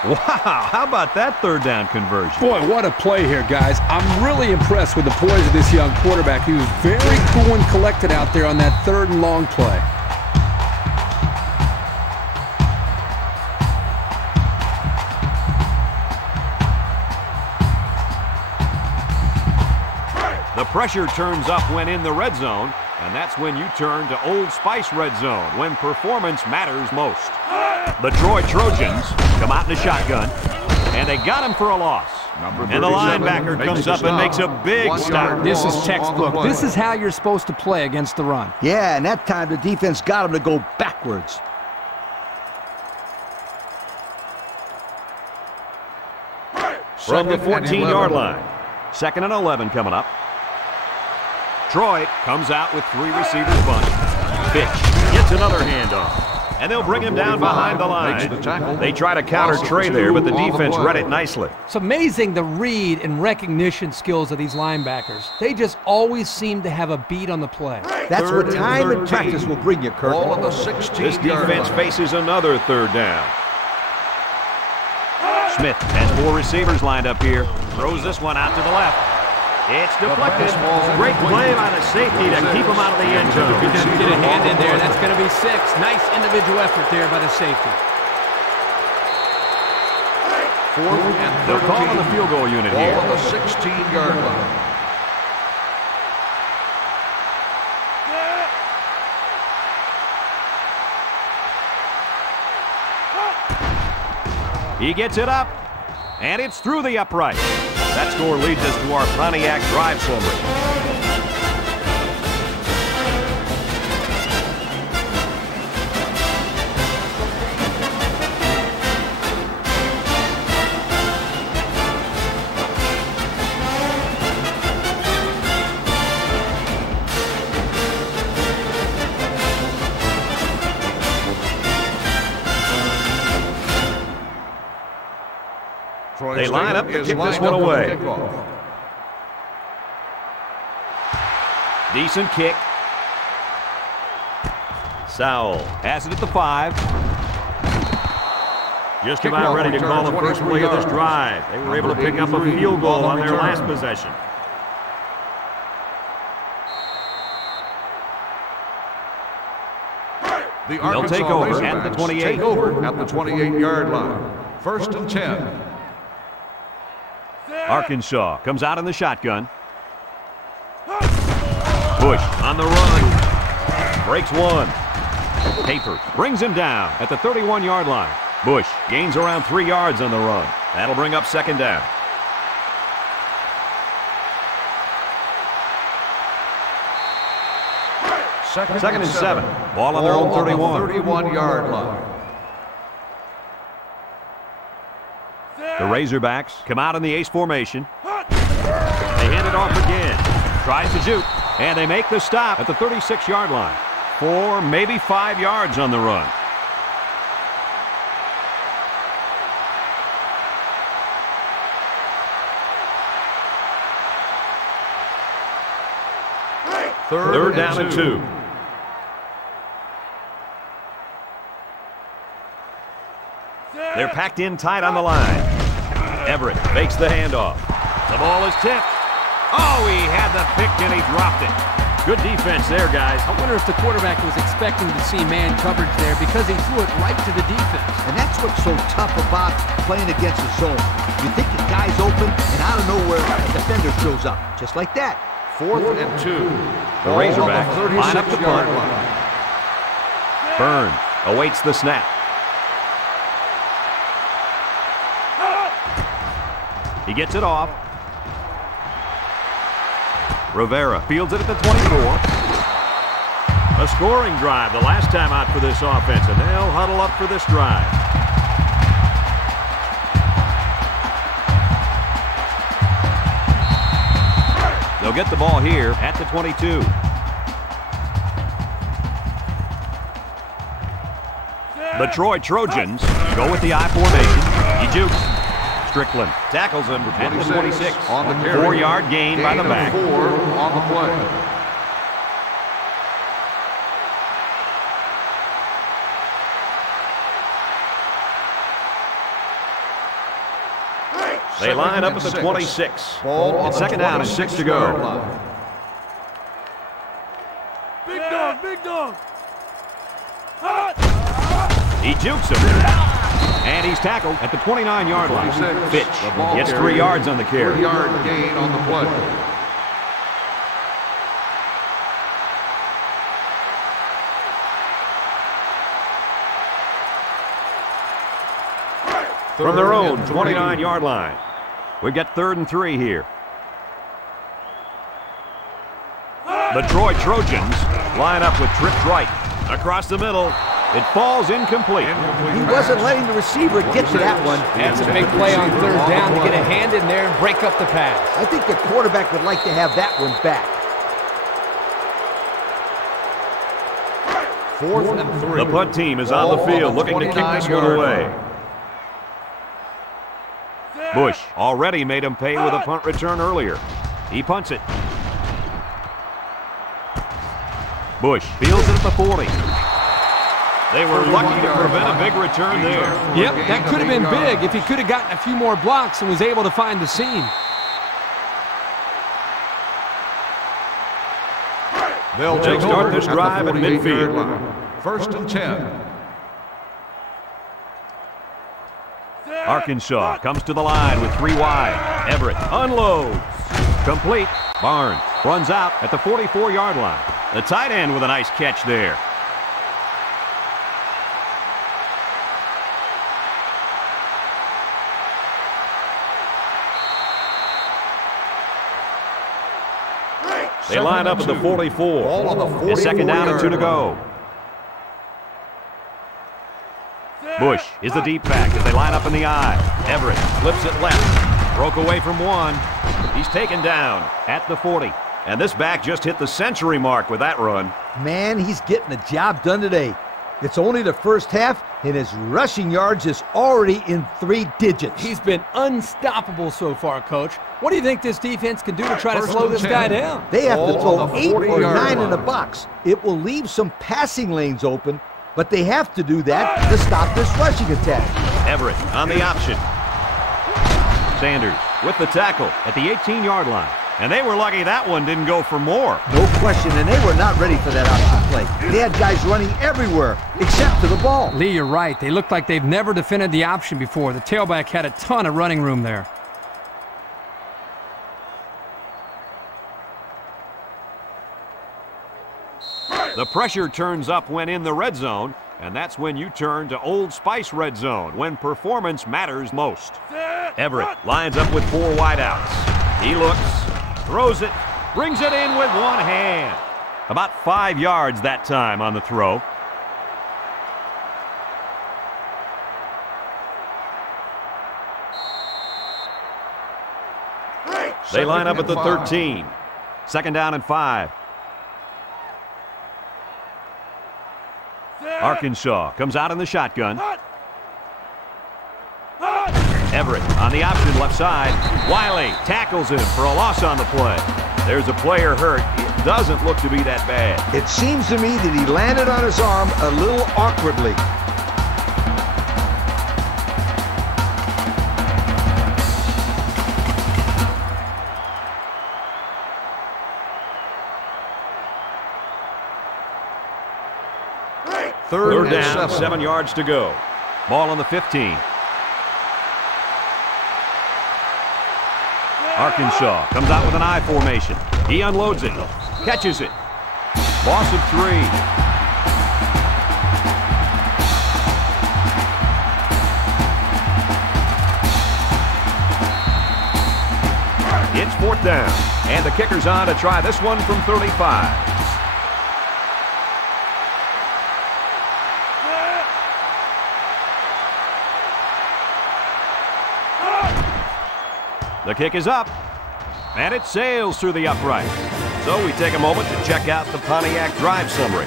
Wow, how about that third down conversion? Boy, what a play here, guys. I'm really impressed with the poise of this young quarterback. He was very cool and collected out there on that 3rd and long play. The pressure turns up when in the red zone, and that's when you turn to Old Spice red zone, when performance matters most. The Troy Trojans come out in the shotgun, and they got him for a loss. And the linebacker comes up and makes a big stop. This is textbook. This is how you're supposed to play against the run. Yeah, and that time the defense got him to go backwards. From the 14-yard line. 2nd and 11 coming up. Troy comes out with 3 receivers bunch. Fitch gets another handoff. And they'll bring him down behind the line. They try to counter Trey there, but the defense read it nicely. It's amazing the read and recognition skills of these linebackers. They just always seem to have a beat on the play. That's what time and practice will bring you, Kirk. Ball on the 16-yard This defense faces another 3rd down. Smith has 4 receivers lined up here. Throws this one out to the left. It's deflected. Great play by the safety to keep him out of the end zone. If he doesn't get a hand in there, that's going to be 6. Nice individual effort there by the safety. 4th and 13. They're calling the field goal unit here. Ball on the 16-yard line. He gets it up, and it's through the upright. That score leads us to our Pontiac drive summary. They line up to kick this one away. Decent kick. Sowell has it at the 5. Just about ready to call the first play of this drive. They were able to pick up a field goal on their last possession. The They'll take over at the 28. Take over at the 28-yard line. 1st and 10. Arkansas comes out in the shotgun. Bush on the run. Breaks 1. Papers brings him down at the 31-yard line. Bush gains around 3 yards on the run. That'll bring up 2nd down. Second and 7. Ball on their own 31. 31-yard line. The Razorbacks come out in the ace formation. They hand it off again. Tries to shoot, and they make the stop at the 36-yard line. 4, maybe 5 yards on the run. Third down and 2. They're packed in tight on the line. Everett fakes the handoff. The ball is tipped. Oh, he had the pick and he dropped it. Good defense there, guys. I wonder if the quarterback was expecting to see man coverage there because he threw it right to the defense. And that's what's so tough about playing against the zone. You think the guy's open, and out of nowhere, a defender shows up. Just like that. 4th and 2. The Razorbacks line up the punt. Burns awaits the snap. He gets it off. Rivera fields it at the 24. A scoring drive the last time out for this offense, and they'll huddle up for this drive. They'll get the ball here at the 22. The Troy Trojans go with the I formation. He jukes. Strickland tackles him at the 26. On the 4-yard gain by the back. 4 on the play. They line up at the 26. Ball on It's second down and 6 to go. Big dog, big dog. He jukes him. And he's tackled at the 29-yard line. Fitch gets 3 yards on the carry. 3-yard gain on the play. From their own 29-yard line. We've got 3rd and 3 here. The Troy Trojans line up with trips right. Across the middle. It falls incomplete. He wasn't letting the receiver get to that one. That's a big play on 3rd down to get a hand in there and break up the pass. I think the quarterback would like to have that one back. 4th and 3. The punt team is on the field looking to kick this one away. Bush already made him pay with a punt return earlier. He punts it. Bush fields it at the 40. They were lucky to prevent a big return there. Yep, that could have been big if he could have gotten a few more blocks and was able to find the seam. They'll start this drive at midfield. 1st and 10. Arkansas comes to the line with 3 wide. Everett unloads. Complete. Barnes runs out at the 44-yard line. The tight end with a nice catch there. They line up at the 44. Ball on the 44. It's second down and 2 to go. Bush is the deep back as they line up in the I. Everett flips it left. Broke away from 1. He's taken down at the 40. And this back just hit the century mark with that run. Man, he's getting the job done today. It's only the first half, and his rushing yards is already in 3 digits. He's been unstoppable so far, Coach. What do you think this defense can do to try to slow this guy down? They have to throw 8 or 9 line. in the box. It will leave some passing lanes open, but they have to do that to stop this rushing attack. Everett on the option. Sanders with the tackle at the 18-yard line. And they were lucky that one didn't go for more. No question, and they were not ready for that option play. They had guys running everywhere except to the ball. Lee, you're right. They look like they've never defended the option before. The tailback had a ton of running room there. The pressure turns up when in the red zone, and that's when you turn to Old Spice red zone, when performance matters most. Everett lines up with 4 wideouts. He looks, throws it, brings it in with 1 hand. About 5 yards that time on the throw. They line up at the 13. Second down and 5. Arkansas comes out in the shotgun. Everett on the option left side. Wiley tackles him for a loss on the play. There's a player hurt. It doesn't look to be that bad. It seems to me that he landed on his arm a little awkwardly. Third down, 7 yards to go. Ball on the 15. Arkansas comes out with an I formation. He unloads it, catches it. Loss of 3. It's 4th down, and the kicker's on to try this one from 35. The kick is up, and it sails through the upright. So we take a moment to check out the Pontiac drive summary.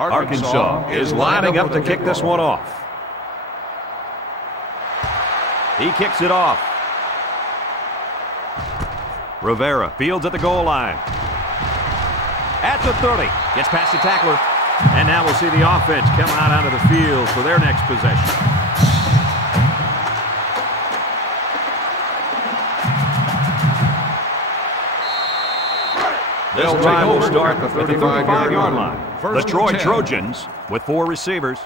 Arkansas is lining up to kick this one off. He kicks it off. Rivera fields at the goal line. At the 30. Gets past the tackler. And now we'll see the offense come out onto the field for their next possession. This drive will start at the 35-yard line. The Troy Trojans with 4 receivers.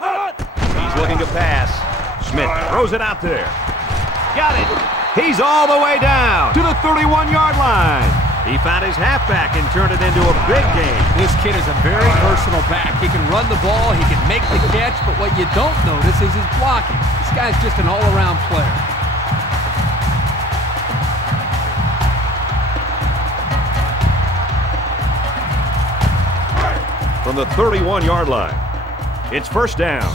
He's looking to pass. Smith throws it out there. Got it. He's all the way down to the 31-yard line. He found his halfback and turned it into a big game. This kid is a very versatile back. He can run the ball, he can make the catch, but what you don't notice is his blocking. This guy's just an all-around player. From the 31-yard line, it's first down.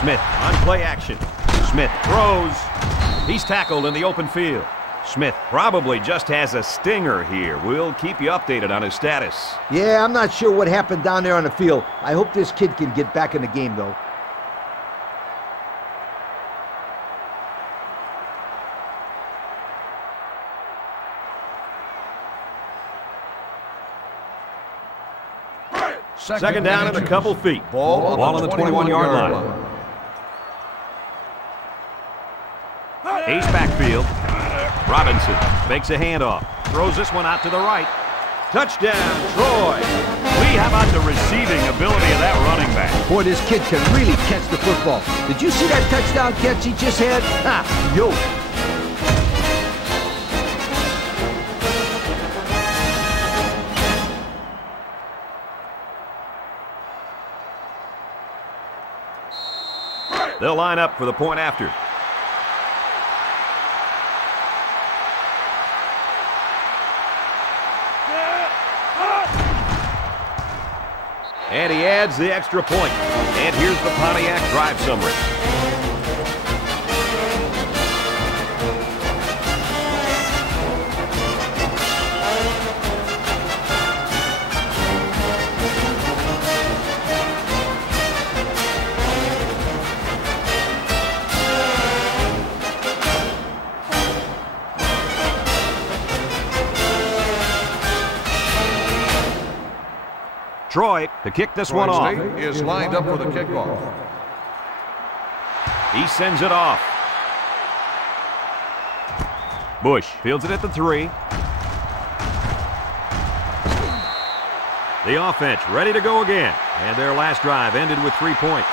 Smith on play action. Smith throws. He's tackled in the open field. Smith probably just has a stinger here. We'll keep you updated on his status. Yeah, I'm not sure what happened down there on the field. I hope this kid can get back in the game, though. Second down and a couple feet. Ball on the 21-yard line. Ace backfield. Robinson makes a handoff. Throws this one out to the right. Touchdown, Troy. How about the receiving ability of that running back? Boy, this kid can really catch the football. Did you see that touchdown catch he just had? Yo. They'll line up for the point after. And he adds the extra point. And here's the Pontiac drive summary. Troy to kick this one off. Is lined up for the kickoff. He sends it off. Bush fields it at the 3. The offense ready to go again. And their last drive ended with 3 points.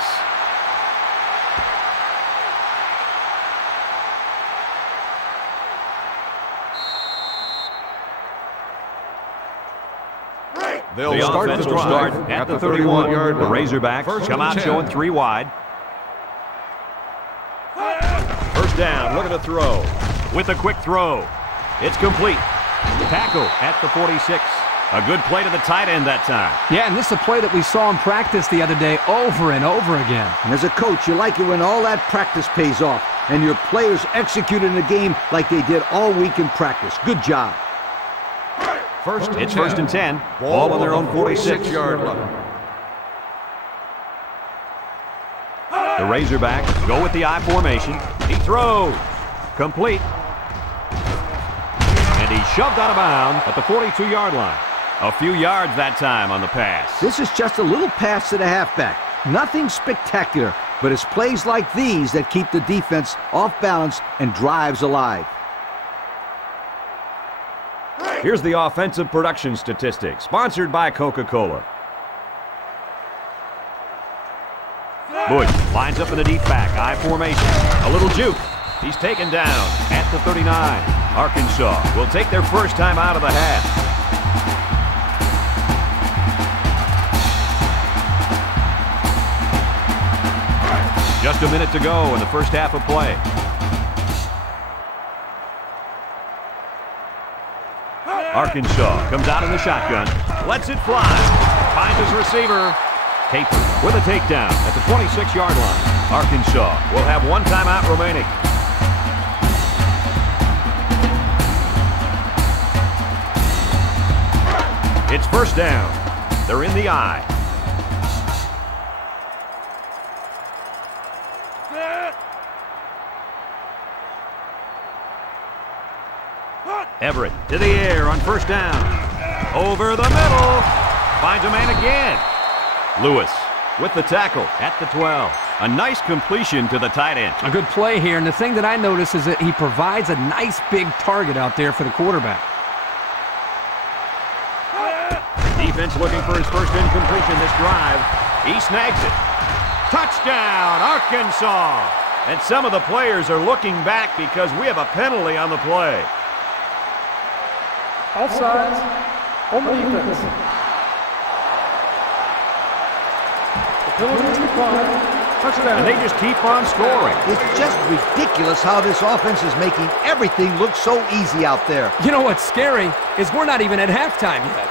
They'll the start offense the will start drive at the 31-yard line. The Razorbacks come out 10. showing 3 wide. First down, looking to throw. With a quick throw. It's complete. Tackle at the 46. A good play to the tight end that time. Yeah, and this is a play that we saw in practice the other day over and over again. And as a coach, you like it when all that practice pays off and your players execute in the game like they did all week in practice. Good job. It's first and 10. Ball on their own 46-yard line. The Razorbacks go with the I formation. He throws. Complete. And he's shoved out of bounds at the 42-yard line. A few yards that time on the pass. This is just a little pass to the halfback. Nothing spectacular, but it's plays like these that keep the defense off balance and drives alive. Here's the offensive production statistics, sponsored by Coca-Cola. Bush lines up in the deep back, I formation. A little juke. He's taken down at the 39. Arkansas will take their first time out of the half. Just a minute to go in the first half of play. Arkansas comes out in the shotgun, lets it fly, finds his receiver, Capers with a takedown at the 26-yard line. Arkansas will have one timeout remaining. It's first down. They're in the eye. Everett to the air on first down. Over the middle. Finds a man again. Lewis with the tackle at the 12. A nice completion to the tight end. A good play here, and the thing that I notice is that he provides a nice big target out there for the quarterback. Defense looking for his first incompletion this drive. He snags it. Touchdown, Arkansas! And some of the players are looking back because we have a penalty on the play. Offsides on the defense. The penalty is declined. Touchdown. And they just keep on scoring. It's just ridiculous how this offense is making everything look so easy out there. You know what's scary is we're not even at halftime yet.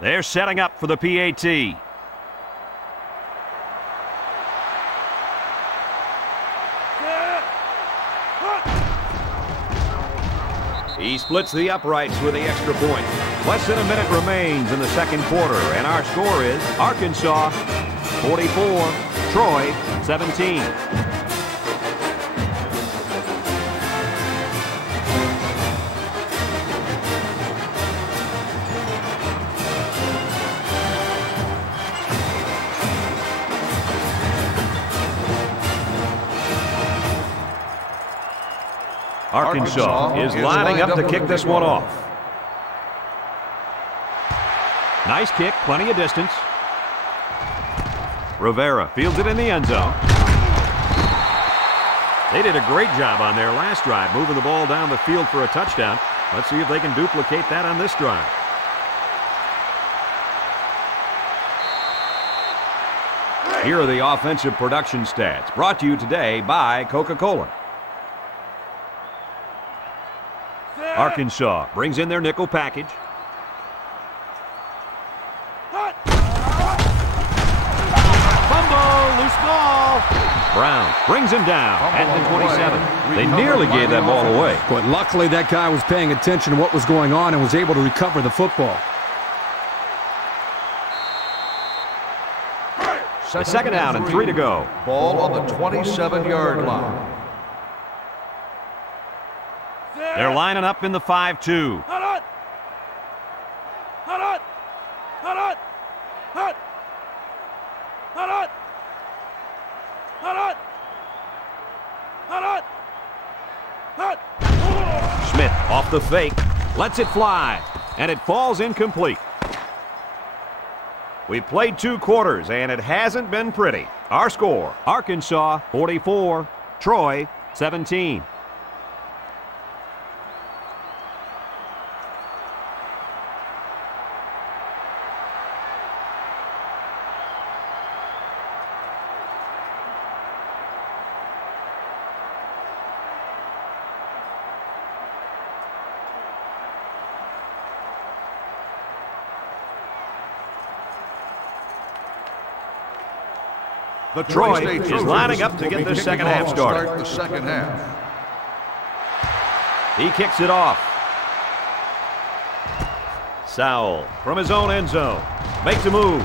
They're setting up for the PAT. He splits the uprights with the extra point. Less than a minute remains in the second quarter, and our score is Arkansas 44, Troy 17. Arkansas is lining up to kick this one off. Nice kick, plenty of distance. Rivera fields it in the end zone. They did a great job on their last drive, moving the ball down the field for a touchdown. Let's see if they can duplicate that on this drive. Here are the offensive production stats, brought to you today by Coca-Cola. Arkansas brings in their nickel package. Fumble, loose ball. Brown brings him down at the 27. They nearly gave that ball away. But luckily that guy was paying attention to what was going on and was able to recover the football. The second down and 3 to go. Ball on the 27-yard line. They're lining up in the 5-2. Smith off the fake, lets it fly, and it falls incomplete. We've played 2 quarters, and it hasn't been pretty. Our score, Arkansas 44, Troy 17. Troy is lining up to get the second half started. The second half. He kicks it off. Sowell from his own end zone makes a move.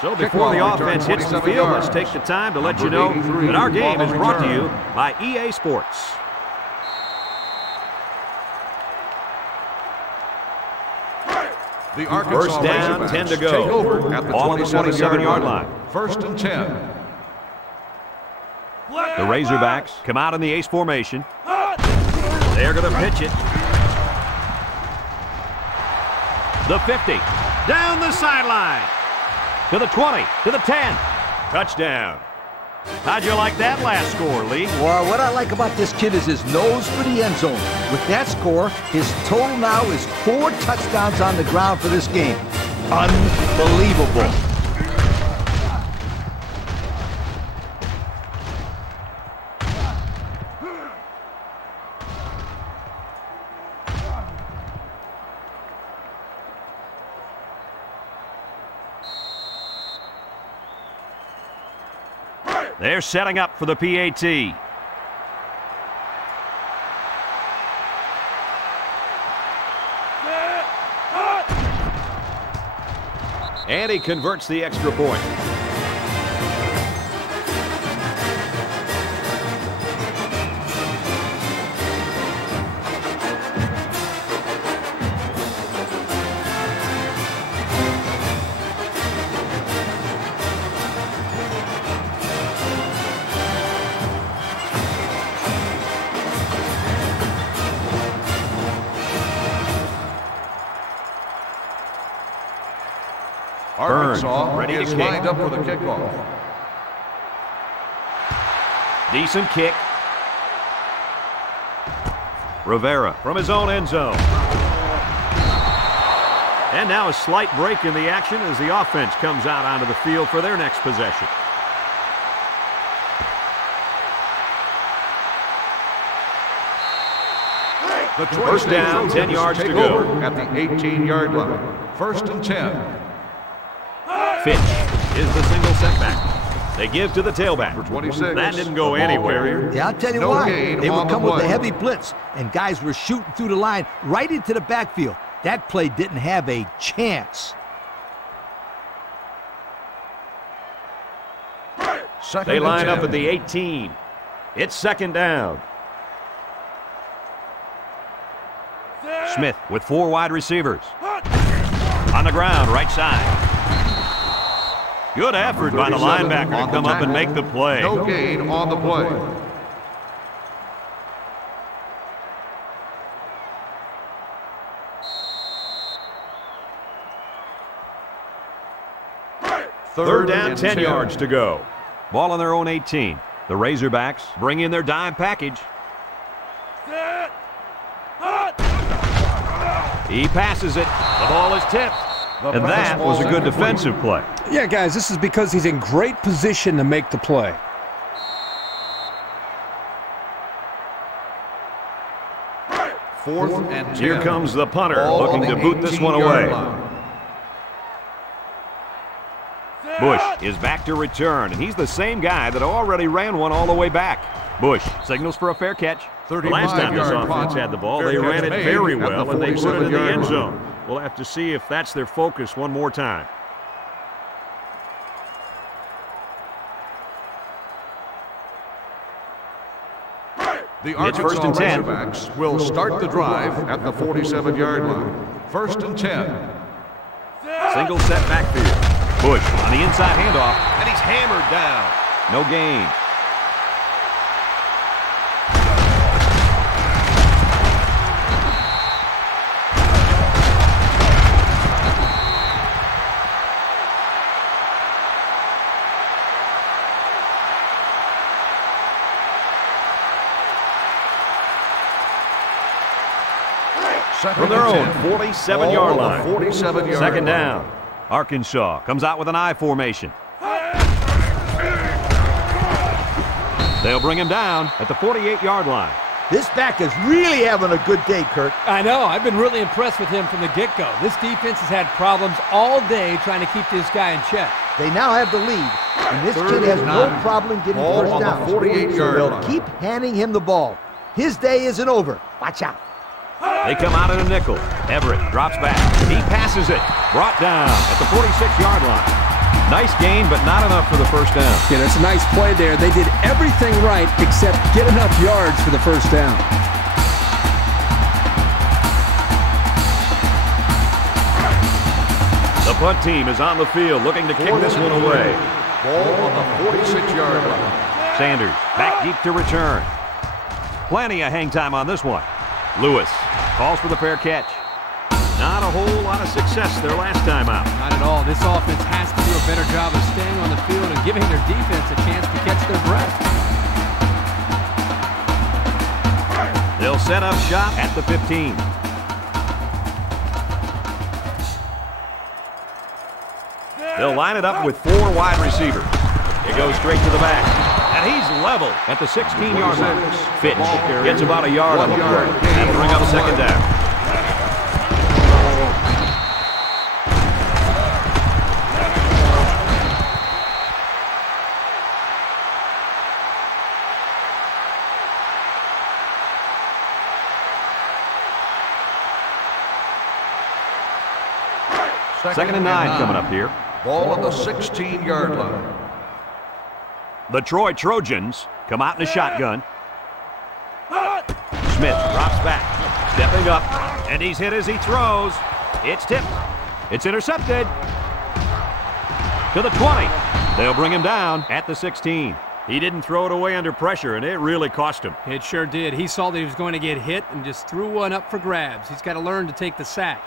So before the offense hits the field, let's take the time to let you know that our game is brought to you by EA Sports. The Arkansas First down, Razorbacks 10 to go. take over at the Ball on the 27-yard line. First and 10. The Razorbacks come out in the ace formation. They're going to pitch it. The 50. Down the sideline. To the 20. To the 10. Touchdown. How'd you like that last score, Lee? Well, what I like about this kid is his nose for the end zone. With that score, his total now is 4 touchdowns on the ground for this game. Unbelievable. They're setting up for the PAT. And he converts the extra point. Arkansas ready to is kick. lined up for the kickoff. Decent kick. Rivera from his own end zone. And now a slight break in the action as the offense comes out onto the field for their next possession. The First down, 10 yards to go. At the 18-yard line. 1st and 10. Fitch is the single setback. They give to the tailback. For 26. That didn't go anywhere. Yeah, I'll tell you No why. gain They on would the come with a play. heavy blitz, and guys were shooting through the line right into the backfield. That play didn't have a chance. They line up at the 18. It's 2nd down. Smith with 4 wide receivers. On the ground, right side. Good effort by the linebacker to come up and make the play. No gain on the play. Third down, 10 yards to go. Ball on their own 18. The Razorbacks bring in their dime package. He passes it. The ball is tipped. And that was a good defensive play. Yeah, guys, this is because he's in great position to make the play. Fourth and 10. Here comes the punter Ball looking on to the boot this one away. 18-yard line. Bush is back to return, and he's the same guy that already ran one all the way back. Bush signals for a fair catch. The last time this 35-yard offense punt. had the ball, Fair they catch ran it made very at well, the and they put it in the 47-yard end line. zone. We'll have to see if that's their focus one more time. The It's Arkansas 1st and 10. Razorbacks will start the drive at the 47-yard line. 1st and 10. Single set backfield. Bush on the inside handoff, and he's hammered down. No gain. From their own 47-yard line. 47-yard 2nd down. Arkansas comes out with an I formation. They'll bring him down at the 48-yard line. This back is really having a good day, Kurt. I know. I've been really impressed with him from the get-go. This defense has had problems all day trying to keep this guy in check. They now have the lead, and this kid has no problem getting Ball first on the down. 48-yard So they'll line. keep handing him the ball. His day isn't over. Watch out. They come out in a nickel. Everett drops back. He passes it. Brought down at the 46-yard line. Nice gain, but not enough for the first down. Yeah, that's a nice play there. They did everything right except get enough yards for the first down. The punt team is on the field looking to kick this one away. Ball on the 46-yard line. Sanders back deep to return. Plenty of hang time on this one. Lewis calls for the fair catch. Not a whole lot lot of success their last time out. Not at all. This offense has to do a better job of staying on the field and giving their defense a chance to catch their breath. They'll set up shop at the 15. They'll line it up with 4 wide receivers. It goes straight to the back. And he's level at the 16-yard line. Fitch gets about a yard on the play. That'll bring up a second down. Second and 9 coming up here. Ball on the 16-yard line. The Troy Trojans come out in a shotgun. Smith drops back, stepping up, and he's hit as he throws. It's tipped. It's intercepted. To the 20. They'll bring him down at the 16. He didn't throw it away under pressure, and it really cost him. It sure did. He saw that he was going to get hit and just threw one up for grabs. He's got to learn to take the sack.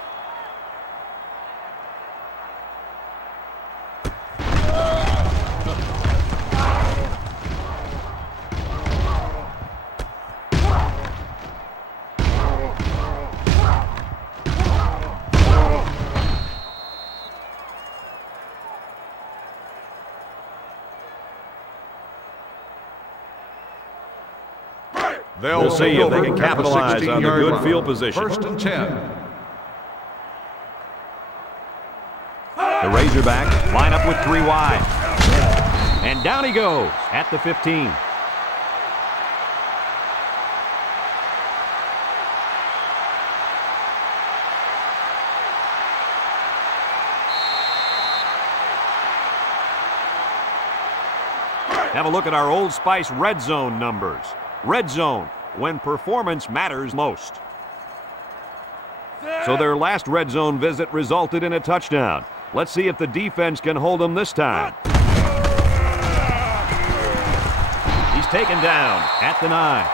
We'll see if they can capitalize on the good field position. 1st and 10. The Razorbacks line up with 3 wide. And down he goes at the 15. Have a look at our Old Spice red zone numbers. Red zone, when performance matters most. So their last red zone visit resulted in a touchdown. Let's see if the defense can hold them this time. He's taken down at the 9.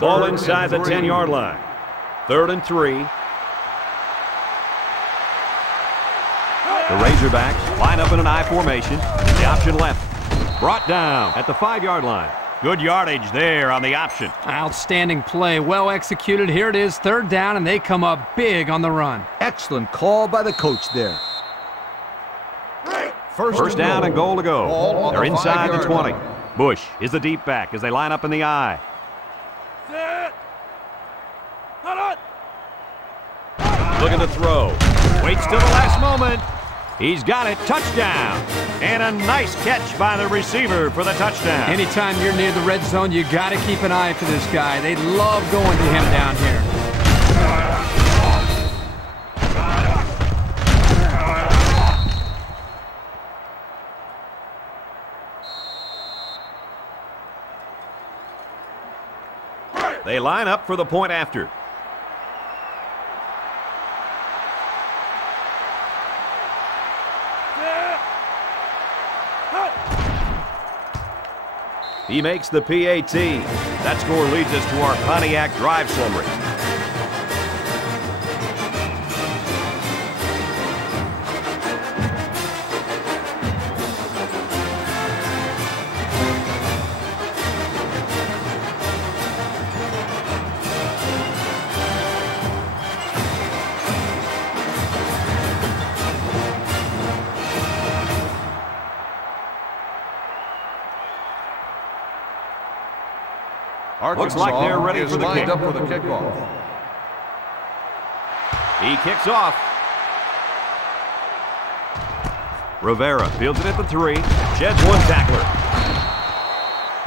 Ball inside the 10-yard line. 3rd and 3. The Razorbacks line up in an I formation. The option left. Brought down at the 5-yard line. Good yardage there on the option. Outstanding play. Well executed. Here it is. 3rd down, and they come up big on the run. Excellent call by the coach there. First down and goal to go. They're inside the 20. Bush is the deep back as they line up in the I. Looking to throw. Waits till the last moment. He's got it. Touchdown. And a nice catch by the receiver for the touchdown. Anytime you're near the red zone, you got to keep an eye for this guy. They love going to him down here. They line up for the point after. He makes the PAT. That score leads us to our Pontiac drive summary. Looks like they're ready for the kick. Up for the kickoff. He kicks off. Rivera fields it at the 3. Sheds one tackler.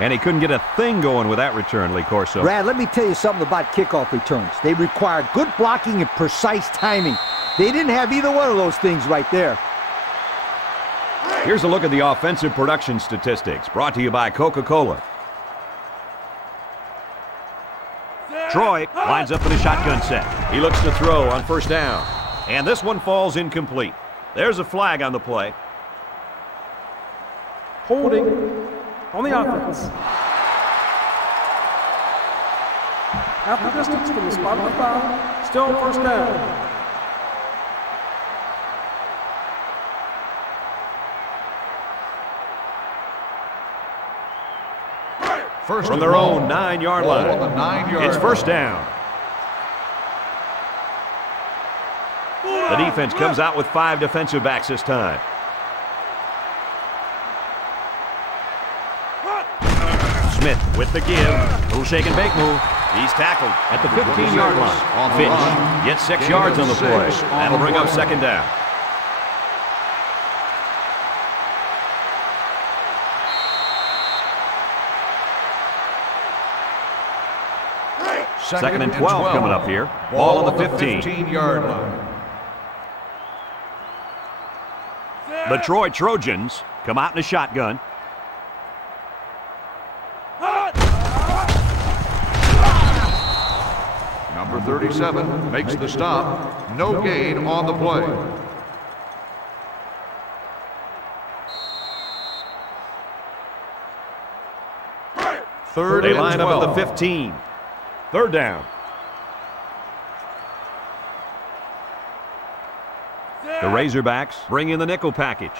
And he couldn't get a thing going with that return, Lee Corso. Brad, let me tell you something about kickoff returns. They require good blocking and precise timing. They didn't have either one of those things right there. Here's a look at the offensive production statistics brought to you by Coca-Cola. Troy lines up in a shotgun set. He looks to throw on 1st down. And this one falls incomplete. There's a flag on the play. Holding on the offense. Half the distance from the spot of the foul. Still first down. First From their own 9-yard line. On the 9-yard It's first down. The defense comes out with 5 defensive backs this time. Smith with the give. Little shake and bake move. He's tackled at the 15-yard line. Fitch gets 6 yards on the play. That'll bring up second down. Second and 12 coming up here. Ball on the 15-yard line. The Troy Trojans come out in a shotgun. Number 37 makes the stop. No gain on the play. Third They and line 12. up at the 15. Third down. The Razorbacks bring in the nickel package.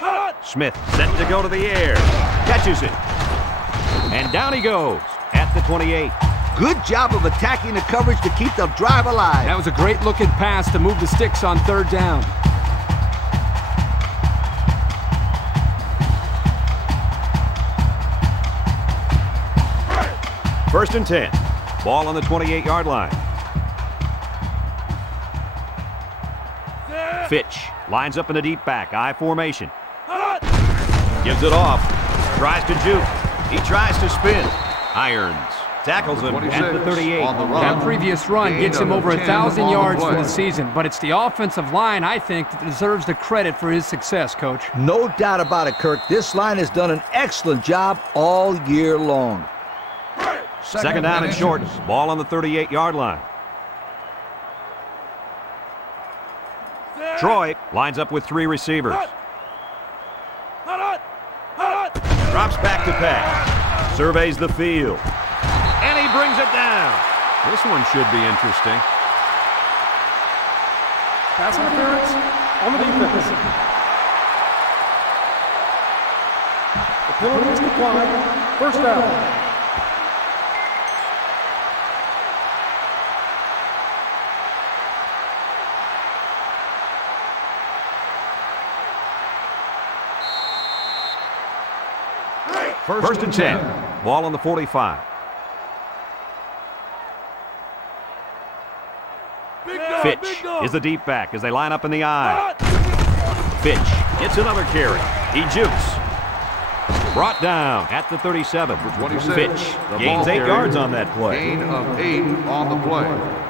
Smith set to go to the air. Catches it. And down he goes at the 28. Good job of attacking the coverage to keep the drive alive. That was a great-looking pass to move the sticks on third down. First and 10. Ball on the 28-yard line. Fitch lines up in a deep back, I formation. Gives it off. Tries to juke. He tries to spin. Irons. Tackles him at the 38. That previous run gets him over 1,000 yards for the season, but it's the offensive line, I think, that deserves the credit for his success, Coach. No doubt about it, Kirk. This line has done an excellent job all year long. Second down and short. Ball on the 38-yard line. Troy lines up with 3 receivers. Drops back to pass. Surveys the field. And he brings it down. This one should be interesting. Pass interference on the defense. The penalty is applied. First down. First and 10. Ball on the 45. Fitch is the deep back as they line up in the I. Fitch gets another carry. He jukes. Brought down at the 37. Fitch gains 8 yards on that play. Gain of 8 on the play.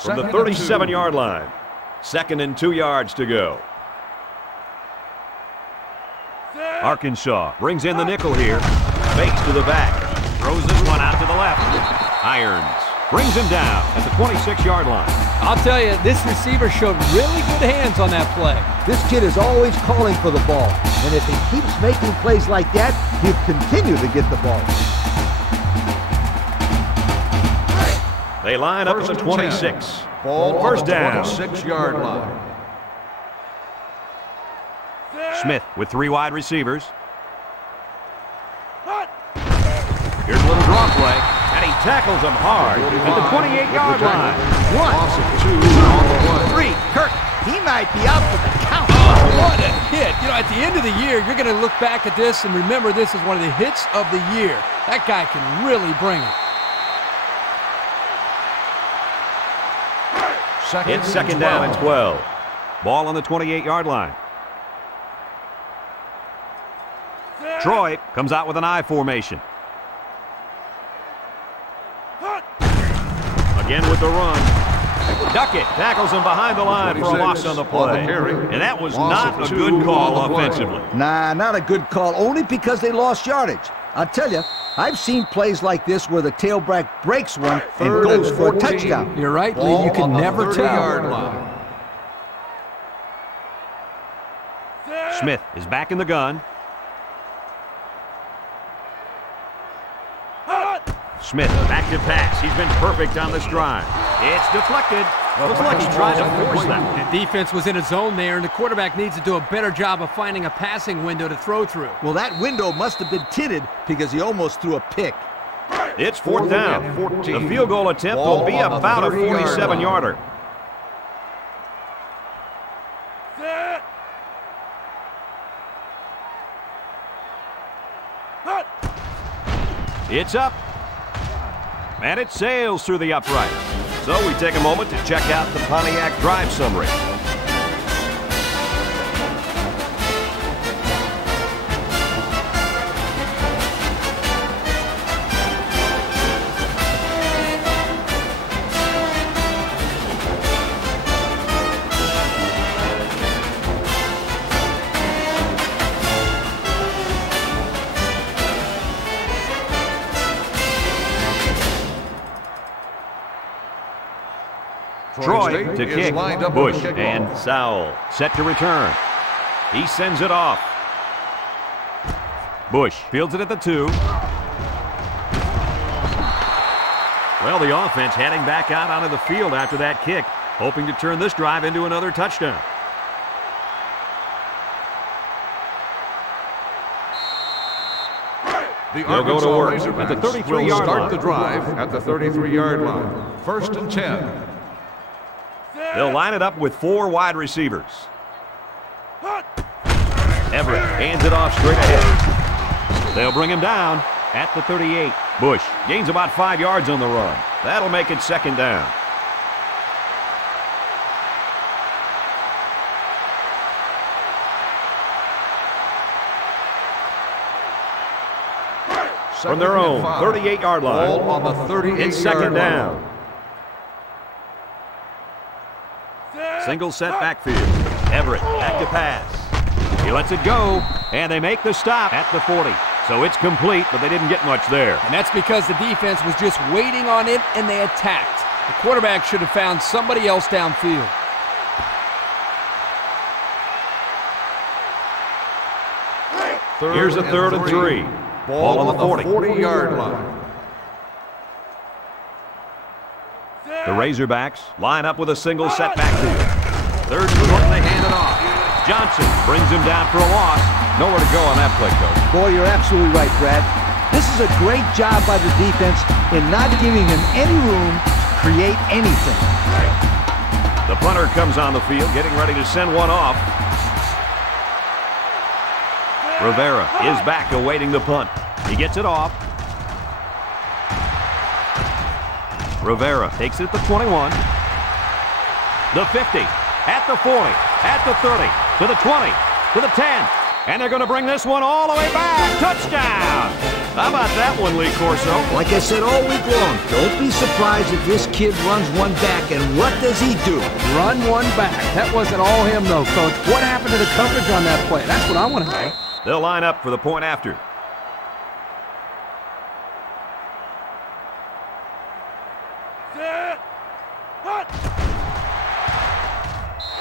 From the 37-yard line. Second and 2 yards to go. Arkansas brings in the nickel here. Fakes to the back. Throws this one out to the left. Irons brings him down at the 26-yard line. I'll tell you, this receiver showed really good hands on that play. This kid is always calling for the ball, and if he keeps making plays like that, he'll continue to get the ball. They line up at the 26. Ball First on the down. 26-yard line. Smith with 3 wide receivers. Here's a little draw play, and he tackles him hard at the 28-yard line. 1, Loss of 2 on the play. 3. Kirk, he might be out for the count. Oh, what a hit. You know, at the end of the year, you're going to look back at this and remember this is one of the hits of the year. That guy can really bring it. It's second down and 12. Ball on the 28-yard line. Troy comes out with an I formation. Again with the run. Duckett tackles him behind the line for a loss on the play. And that was not a good call offensively. Nah, not a good call, only because they lost yardage. I'll tell you, I've seen plays like this where the tailback breaks one and goes for a touchdown. You're right, Lee. You can never tell. Line. Smith is back in the gun. Smith back to pass. He's been perfect on this drive. It's deflected. Looks like he tried to force that. The defense was in a zone there, and the quarterback needs to do a better job of finding a passing window to throw through. Well, that window must have been tinted because he almost threw a pick. It's fourth down. The field goal attempt will be about a 47-yarder. It's up. And it sails through the upright. So we take a moment to check out the Pontiac drive summary. Troy to kick. Bush and Sowell set to return. He sends it off. Bush fields it at the 2. Well, the offense heading back out onto the field after that kick, hoping to turn this drive into another touchdown. They'll go to work at the 33-yard line. Start the drive at the 33-yard line. 1st and 10. They'll line it up with 4 wide receivers. Everett hands it off straight ahead. They'll bring him down at the 38. Bush gains about 5 yards on the run. That'll make it 2nd down. From their own 38-yard line, ball on the 38-yard it's 2nd down. Single set backfield. Everett back to pass. He lets it go, and they make the stop at the 40. So it's complete, but they didn't get much there. And that's because the defense was just waiting on it, and they attacked. The quarterback should have found somebody else downfield. Here's a 3rd and 3. Ball on the 40-yard line. The Razorbacks line up with a single set backfield. 3rd and short, and they hand it off. Johnson brings him down for a loss. Nowhere to go on that play, Coach. Boy, you're absolutely right, Brad. This is a great job by the defense in not giving him any room to create anything. The punter comes on the field, getting ready to send one off. Rivera is back awaiting the punt. He gets it off. Rivera takes it at the 21. The 50. At the 40. At the 30. To the 20. To the 10. And they're going to bring this one all the way back. Touchdown! How about that one, Lee Corso? Like I said all week long, don't be surprised if this kid runs one back. And what does he do? Run one back. That wasn't all him, though, Coach. What happened to the coverage on that play? That's what I want to know. They'll line up for the point after.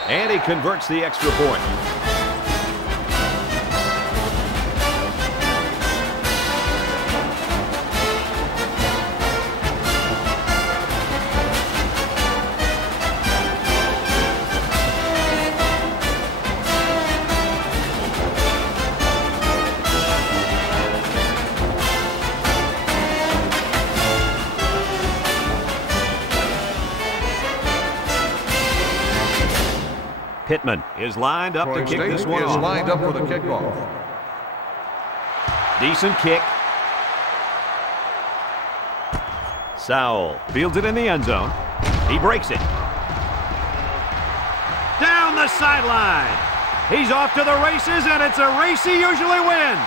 And he converts the extra point. Pittman is lined up to kick this one off. Lined up for the kickoff. Decent kick. Sowell fields it in the end zone. He breaks it. Down the sideline. He's off to the races, and it's a race he usually wins.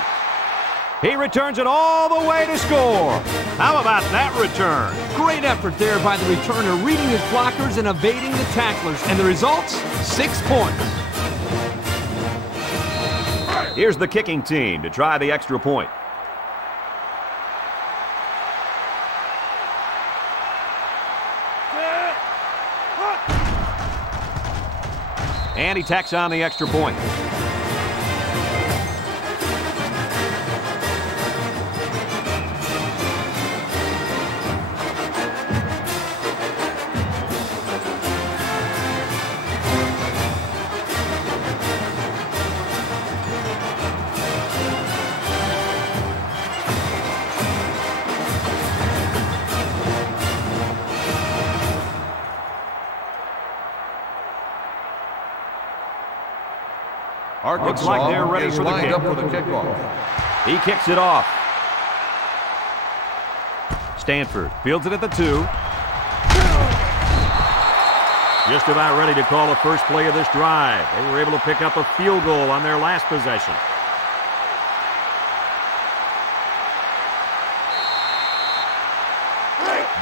He returns it all the way to score. How about that return? Great effort there by the returner, reading his blockers and evading the tacklers. And the results, 6 points. Here's the kicking team to try the extra point. And he tacks on the extra point. Arkansas Looks like they're ready is for the lined kick. up for the kickoff. He kicks it off. Stanford fields it at the 2. Just about ready to call the first play of this drive. They were able to pick up a field goal on their last possession.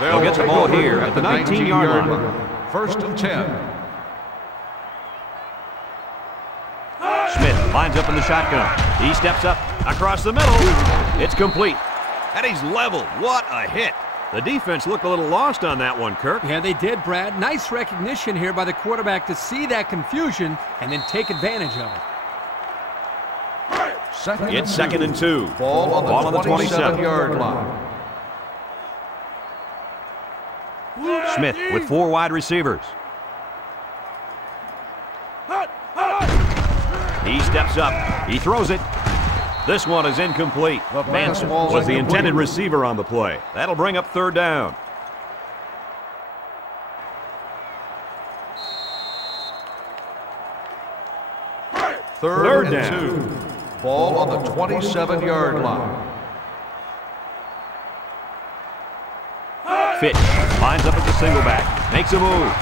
They'll get the ball here at the 19-yard line. 1st and 10. Smith lines up in the shotgun. He steps up across the middle. It's complete. And he's leveled. What a hit. The defense looked a little lost on that one, Kirk. Yeah, they did, Brad. Nice recognition here by the quarterback to see that confusion and then take advantage of it. It's 2nd and 2. Ball on the 27-yard line. Smith with 4 wide receivers. He steps up. He throws it. This one is incomplete. Manson was the intended receiver on the play. That'll bring up 3rd down. Third down. and 2. Ball on the 27-yard line. Fitch lines up at the single back. Makes a move.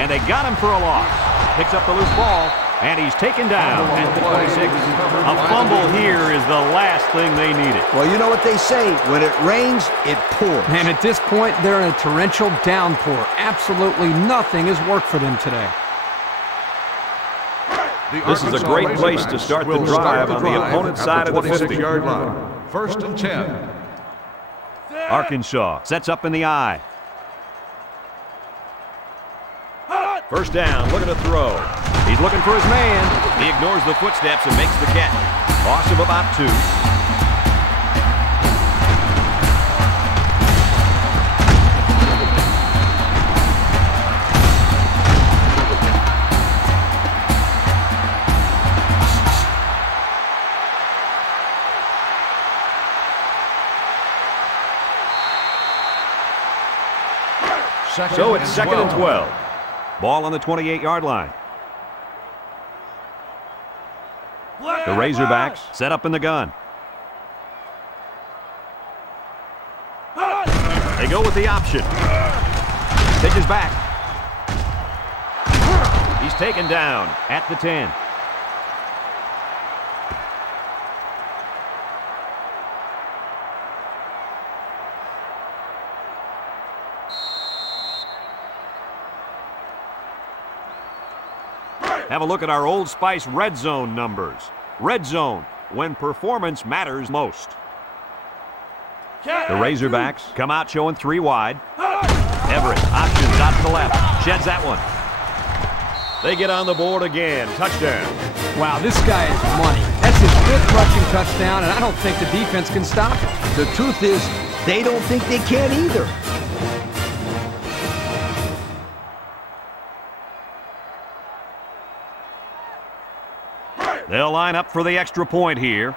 And they got him for a loss. Picks up the loose ball. And he's taken down at the 26. A fumble here is the last thing they needed. Well, you know what they say. When it rains, it pours. And at this point, they're in a torrential downpour. Absolutely nothing has worked for them today. This is a great place to start the drive on the opponent's side of the 26-yard line. 1st and 10. Arkansas sets up in the I. First down, looking to throw. He's looking for his man. He ignores the footsteps and makes the catch. Loss of about 2. So it's 2nd and 12. Ball on the 28-yard line. The Razorbacks set up in the gun. They go with the option. Pitches back. He's taken down at the 10. Have a look at our Old Spice Red Zone numbers. Red Zone, when performance matters most. The Razorbacks come out showing 3 wide. Everett options out to the left. Sheds that one. They get on the board again. Touchdown. Wow, this guy is money. That's his 5th rushing touchdown, and I don't think the defense can stop him. The truth is, they don't think they can either. They'll line up for the extra point here.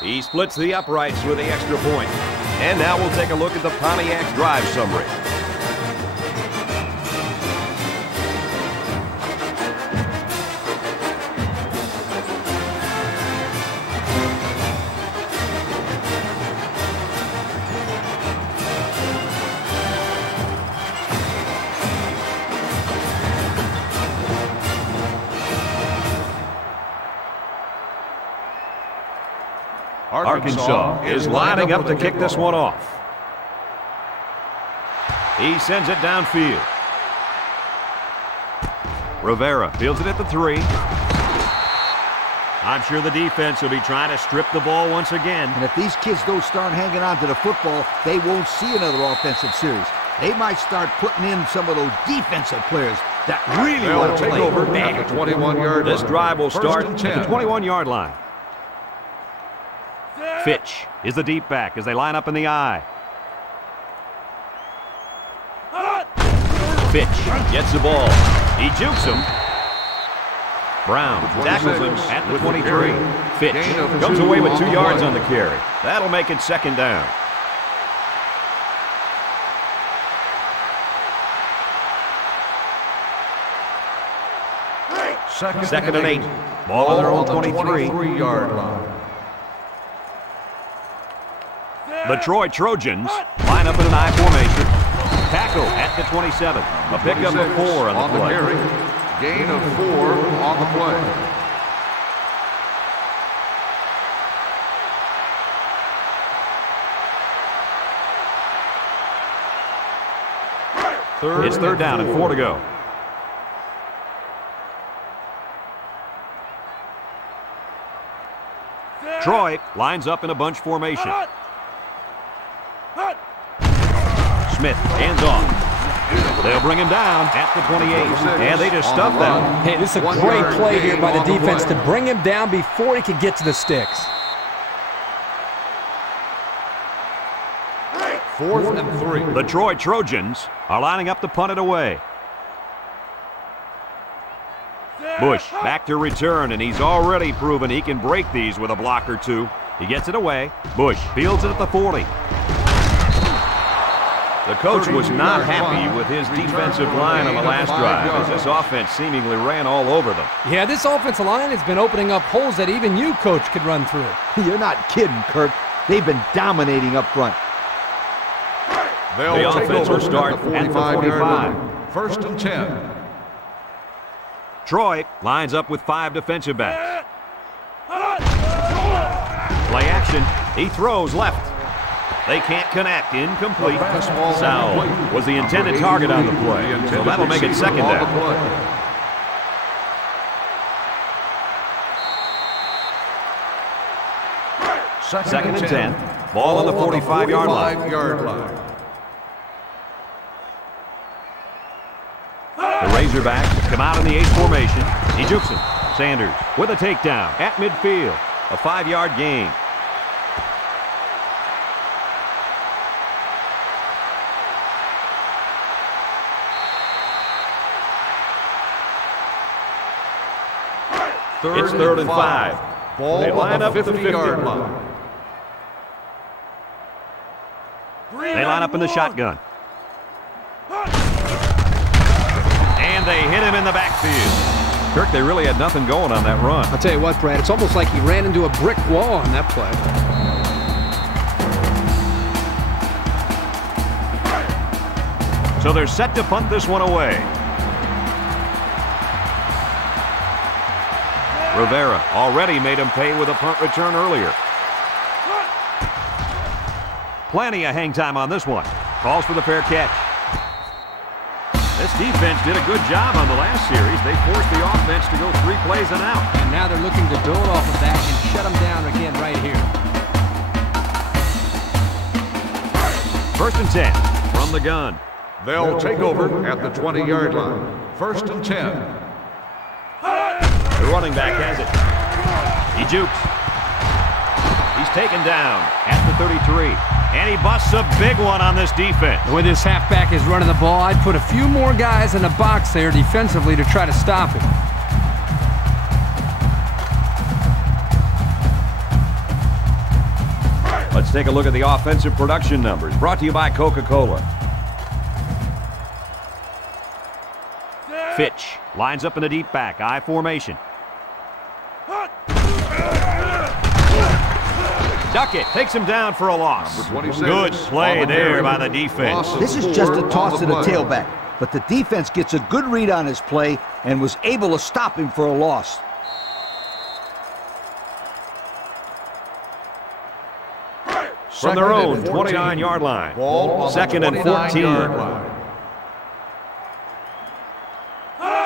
He splits the uprights with the extra point. And now we'll take a look at the Pontiac drive summary. Arkansas is lining up to kick this one off. He sends it downfield. Rivera fields it at the 3. I'm sure the defense will be trying to strip the ball once again. And if these kids don't start hanging on to the football, they won't see another offensive series. They might start putting in some of those defensive players that really want to play. Over at the 21-yard line. This drive will start at the 21-yard line. Fitch is the deep back as they line up in the I. Fitch gets the ball. He jukes him. Brown tackles him at the 23. Fitch comes away with 2 yards on the carry. That'll make it second down. Second and 8. Ball on the 23-yard line. The Troy Trojans line up in an I formation. Tackle at the 27. A pickup of 4 on the play. Gain of 4 on the play. It's third down and 4 to go. Troy lines up in a bunch formation. Smith hands off. They'll bring him down at the 28. And they just stuffed that. Hey, this is a great play here by the defense to bring him down before he could get to the sticks. 4th and 3. The Troy Trojans are lining up to punt it away. Bush back to return, and he's already proven he can break these with a block or two. He gets it away. Bush fields it at the 40. The coach was not happy with his defensive line on the last drive as this offense seemingly ran all over them. Yeah, this offensive line has been opening up holes that even you, coach, could run through. You're not kidding, Kurt. They've been dominating up front. The offense will start at the 45. 1st and 10. Troy lines up with 5 defensive backs. Play action. He throws left. They can't connect. Incomplete. Sowell was the intended target on the play, so that'll make it second down. Second and 10. Ball on the 45-yard line. The Razorbacks come out in the 8 formation. He jukes him. Sanders with a takedown at midfield. A 5-yard gain. It's third and 5. Ball they line up at the 50-yard line. They line up in the shotgun. And they hit him in the backfield. Kirk, they really had nothing going on that run. I'll tell you what, Brad, it's almost like he ran into a brick wall on that play. So they're set to punt this one away. Rivera already made him pay with a punt return earlier. Plenty of hang time on this one. Calls for the fair catch. This defense did a good job on the last series. They forced the offense to go 3 plays and out. And now they're looking to build off of that and shut them down again right here. 1st and 10 from the gun. They'll take over at the 20-yard line. 1st and 10. The running back has it. He jukes. He's taken down at the 33. And he busts a big one on this defense. The way this halfback is running the ball, I'd put a few more guys in the box there defensively to try to stop him. Let's take a look at the offensive production numbers. Brought to you by Coca-Cola. Fitch lines up in the deep back, I formation. Duckett takes him down for a loss. Good play there by the defense. This is just a toss to the tailback, but the defense gets a good read on his play and was able to stop him for a loss. From their own 29-yard line. 2nd and 14.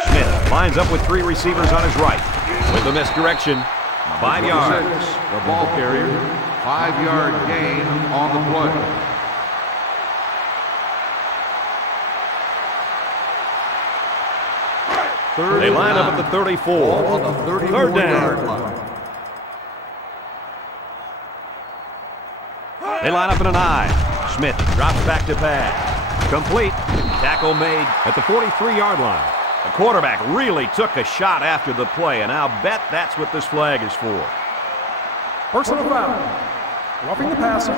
Smith lines up with 3 receivers on his right. With the misdirection, 5 yards. The ball carrier, 5-yard gain on the play. They line up at the 34. On the 34-yard line. They line up in an I. Smith drops back to pass. Complete. Tackle made at the 43-yard line. The quarterback really took a shot after the play, and I'll bet that's what this flag is for. Personal foul. Roughing the passer.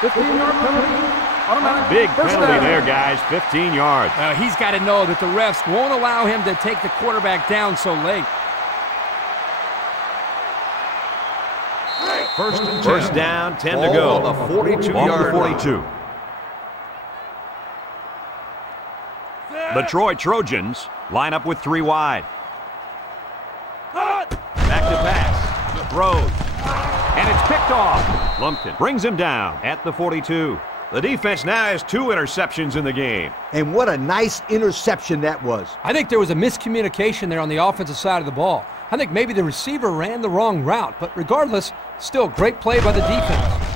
$15-yard penalty. Automatic. Big First penalty down. there, guys. 15 yards. He's got to know that the refs won't allow him to take the quarterback down so late. First and 10. First down, 10 to Ball go. on the 42-yard line. 42. The Troy Trojans line up with 3 wide. Back to pass. Throws. And it's picked off. Lumpkin brings him down at the 42. The defense now has 2 interceptions in the game. And what a nice interception that was. I think there was a miscommunication there on the offensive side of the ball. I think maybe the receiver ran the wrong route, but regardless, still great play by the defense.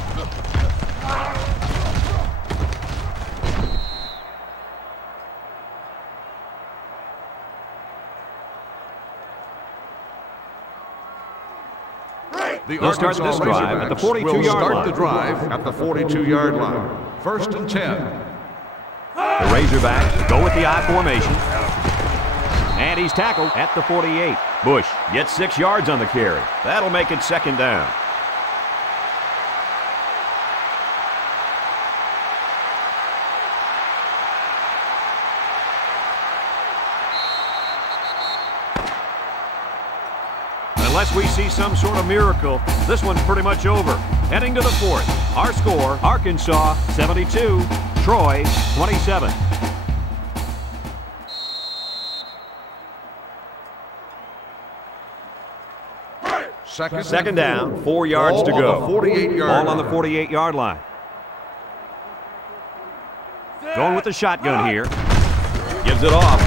They'll start this drive at the 42-yard start line. the drive at the 42-yard line. First and 10. The Razorbacks go with the I formation. And he's tackled at the 48. Bush gets 6 yards on the carry. That'll make it second down. Unless we see some sort of miracle, this one's pretty much over. Heading to the 4th. Our score, Arkansas 72, Troy 27. Second down, 4 yards to go. On the 48-yard Ball on the line. 48-yard line. Going with the shotgun here. Gives it off.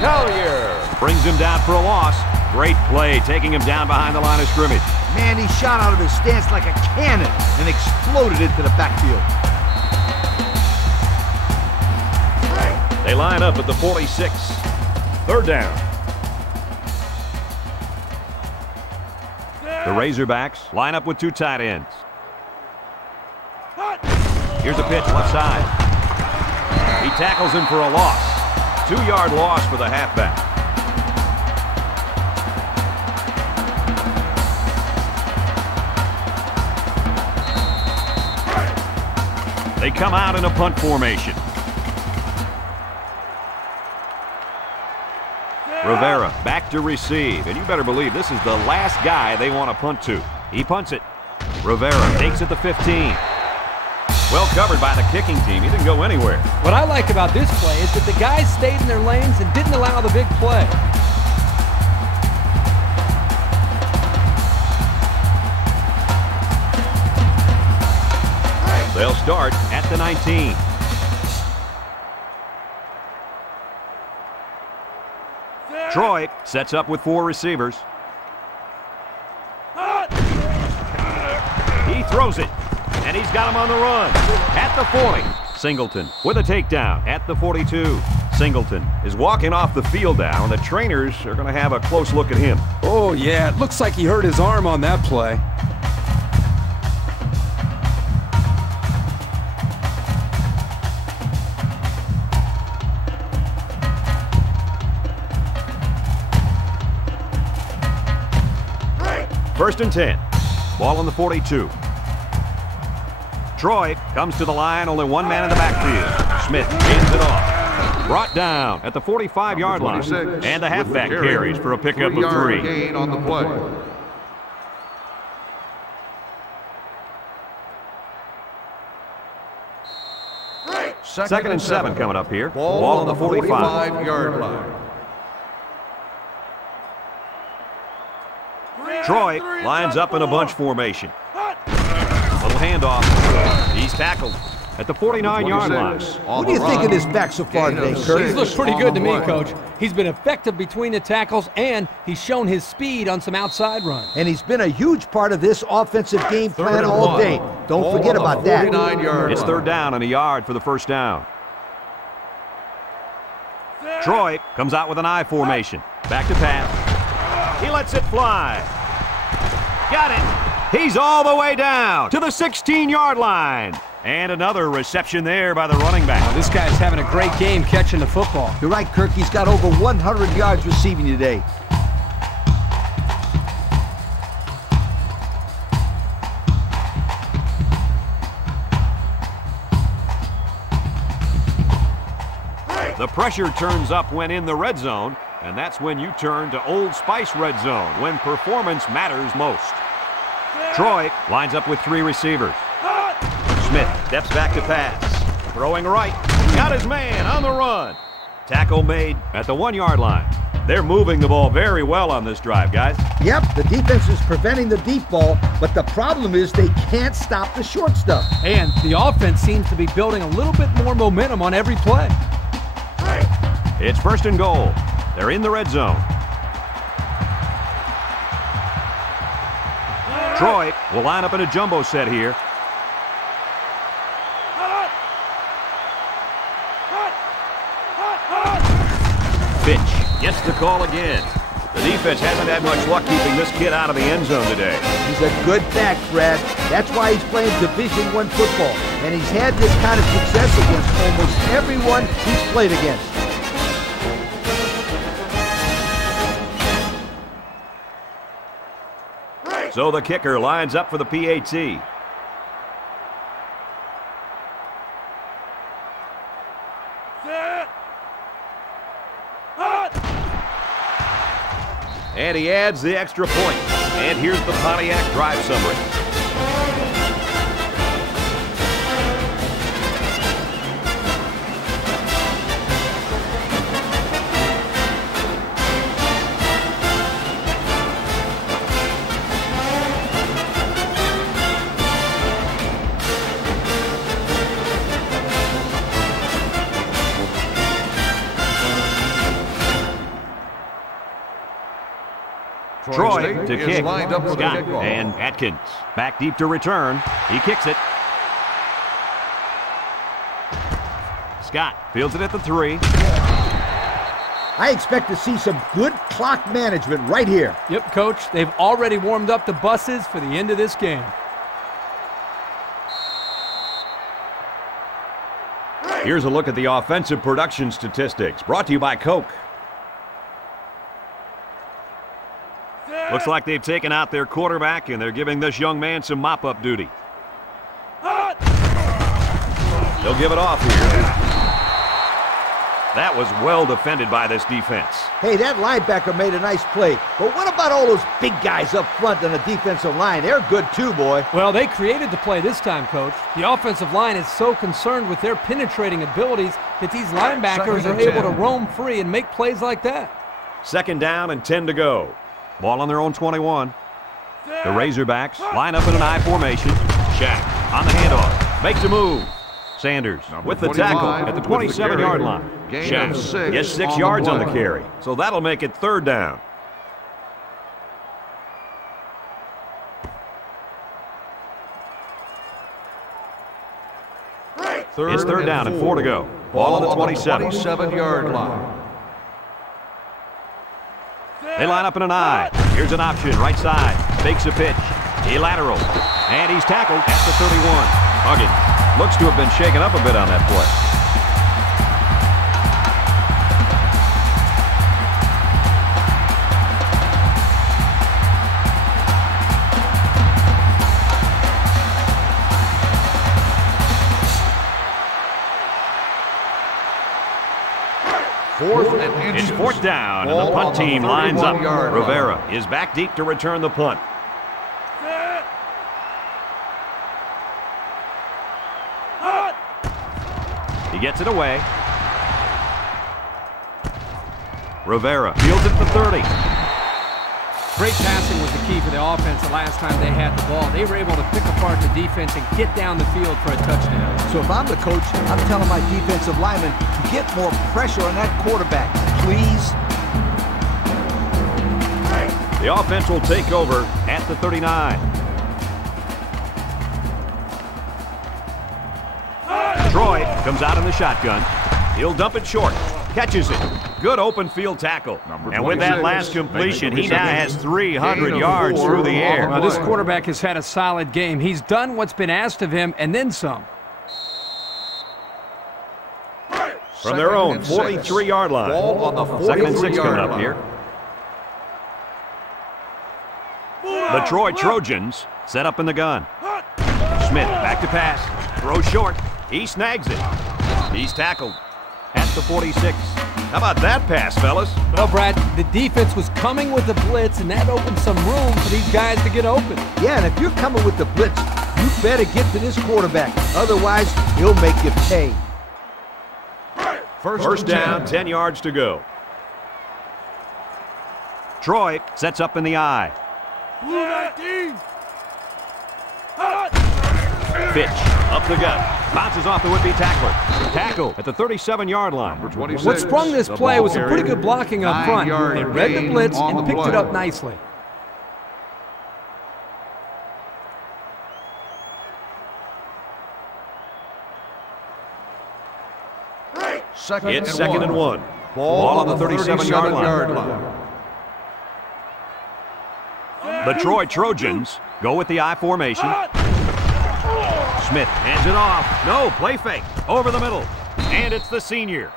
Collier brings him down for a loss. Great play, taking him down behind the line of scrimmage. Man, he shot out of his stance like a cannon and exploded into the backfield. They line up at the 46. 3rd down. The Razorbacks line up with 2 tight ends. Here's a pitch left side. He tackles him for a loss. 2-yard loss for the halfback. They come out in a punt formation. Rivera back to receive, and you better believe this is the last guy they want to punt to. He punts it. Rivera takes it to 15. Well covered by the kicking team. He didn't go anywhere. What I like about this play is that the guys stayed in their lanes and didn't allow the big play. They'll start at the 19. Troy sets up with 4 receivers. He throws it, and he's got him on the run. At the 40, Singleton with a takedown at the 42. Singleton is walking off the field now, and the trainers are going to have a close look at him. Oh, yeah, it looks like he hurt his arm on that play. First and 10. Ball on the 42. Troy comes to the line, only 1 man in the backfield. Smith gains it off. Brought down at the 45-yard line. And the halfback carries for a pickup of 3. Gain on the play. Second and 7 coming up here. Ball on the 45-yard line. Troy lines up in a bunch formation. Little handoff. He's tackled. at the 49-yard line. What do you think of this back so far today, Kurt? He's looked pretty good to me, Coach. He's been effective between the tackles, and he's shown his speed on some outside runs. And he's been a huge part of this offensive game plan all day. Don't forget about that. It's third down and a yard for the first down. Troy comes out with an I formation. Back to pass. He lets it fly. Got it. He's all the way down to the 16-yard line. And another reception there by the running back. This guy's having a great game catching the football. You're right, Kirk. He's got over 100 yards receiving today. The pressure turns up when in the red zone, and that's when you turn to Old Spice red zone, when performance matters most. Troy lines up with 3 receivers. Smith steps back to pass. Throwing right. Got his man on the run. Tackle made at the 1-yard line. They're moving the ball very well on this drive, guys. Yep, the defense is preventing the deep ball, but the problem is they can't stop the short stuff. And the offense seems to be building a little bit more momentum on every play. It's first and goal. They're in the red zone. Troy will line up in a jumbo set here. Fitch gets the call again. The defense hasn't had much luck keeping this kid out of the end zone today. He's a good back, Brad. That's why he's playing Division I football. And he's had this kind of success against almost everyone he's played against. So the kicker lines up for the PAT. And he adds the extra point. And here's the Pontiac drive summary. Troy to kick. Scott and Atkins back deep to return. He kicks it. Scott fields it at the 3. I expect to see some good clock management right here. Yep, Coach. They've already warmed up the buses for the end of this game. Here's a look at the offensive production statistics brought to you by Coke. Looks like they've taken out their quarterback, and they're giving this young man some mop-up duty. They'll give it off here. That was well defended by this defense. Hey, that linebacker made a nice play. But what about all those big guys up front on the defensive line? They're good too, boy. Well, they created the play this time, Coach. The offensive line is so concerned with their penetrating abilities that these linebackers are able to roam free and make plays like that. Second down and 10 to go. Ball on their own 21. The Razorbacks line up in an I formation. Shaq on the handoff. Makes a move. Sanders with the tackle at the 27-yard line. Shaq gets 6 yards on the carry. So that'll make it third down. It's third down and 4 to go. Ball on the 27-yard line. They line up in an I. Here's an option, right side. Fakes a pitch. He lateral. And he's tackled at the 31. Huggins looks to have been shaken up a bit on that play. It's fourth down, and the punt team lines up. Rivera is back deep to return the punt. He gets it away. Rivera fields it at the 30. Great passing was the key for the offense the last time they had the ball. They were able to pick apart the defense and get down the field for a touchdown. So if I'm the coach, I'm telling my defensive linemen to get more pressure on that quarterback, please. The offense will take over at the 39. Troy comes out in the shotgun. He'll dump it short. Catches it. Good open field tackle. And with that last completion, he now has 300 yards through the air. Now, this quarterback has had a solid game. He's done what's been asked of him and then some. From their own 43-yard line. Ball on the 2nd and 6 coming up here. The Troy Trojans set up in the gun. Smith back to pass. Throw short. He snags it. He's tackled at the 46. How about that pass, fellas? Well, Brad, the defense was coming with the blitz, and that opened some room for these guys to get open. Yeah, and if you're coming with the blitz, you better get to this quarterback. Otherwise, he'll make you pay. First down, 10 yards to go. Troy sets up in the I. Pitch up the gut. Bounces off the would-be tackler. Tackle at the 37-yard line. What sprung this play was some pretty good blocking up front. They read the blitz and picked it up nicely. It's 2nd and 1. Ball on the 37-yard line. The Troy Trojans go with the I formation. Smith hands it off. No, play fake. Over the middle. And it's the senior.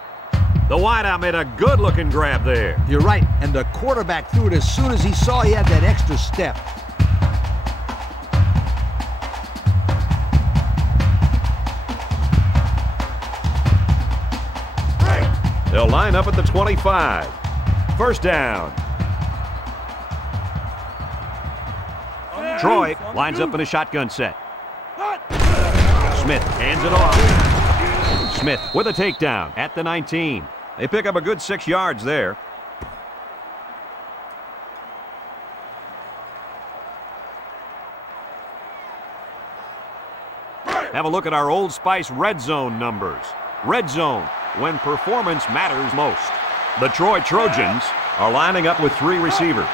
The wideout made a good-looking grab there. You're right, and the quarterback threw it as soon as he saw he had that extra step. They'll line up at the 25. First down. Troy lines up in a shotgun set. Smith hands it off. Smith with a takedown at the 19. They pick up a good 6 yards there. Have a look at our Old Spice red zone numbers. Red zone, when performance matters most. The Troy Trojans are lining up with 3 receivers.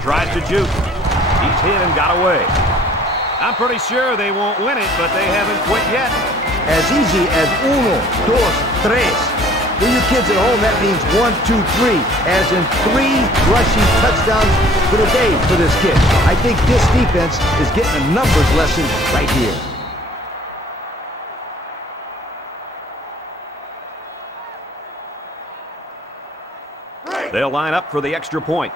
Tries to juke. He's hit and got away. I'm pretty sure they won't win it, but they haven't quit yet. As easy as 1, 2, 3. For you kids at home, that means 1, 2, 3. As in 3 rushing touchdowns for the day for this kid. I think this defense is getting a numbers lesson right here. They'll line up for the extra point.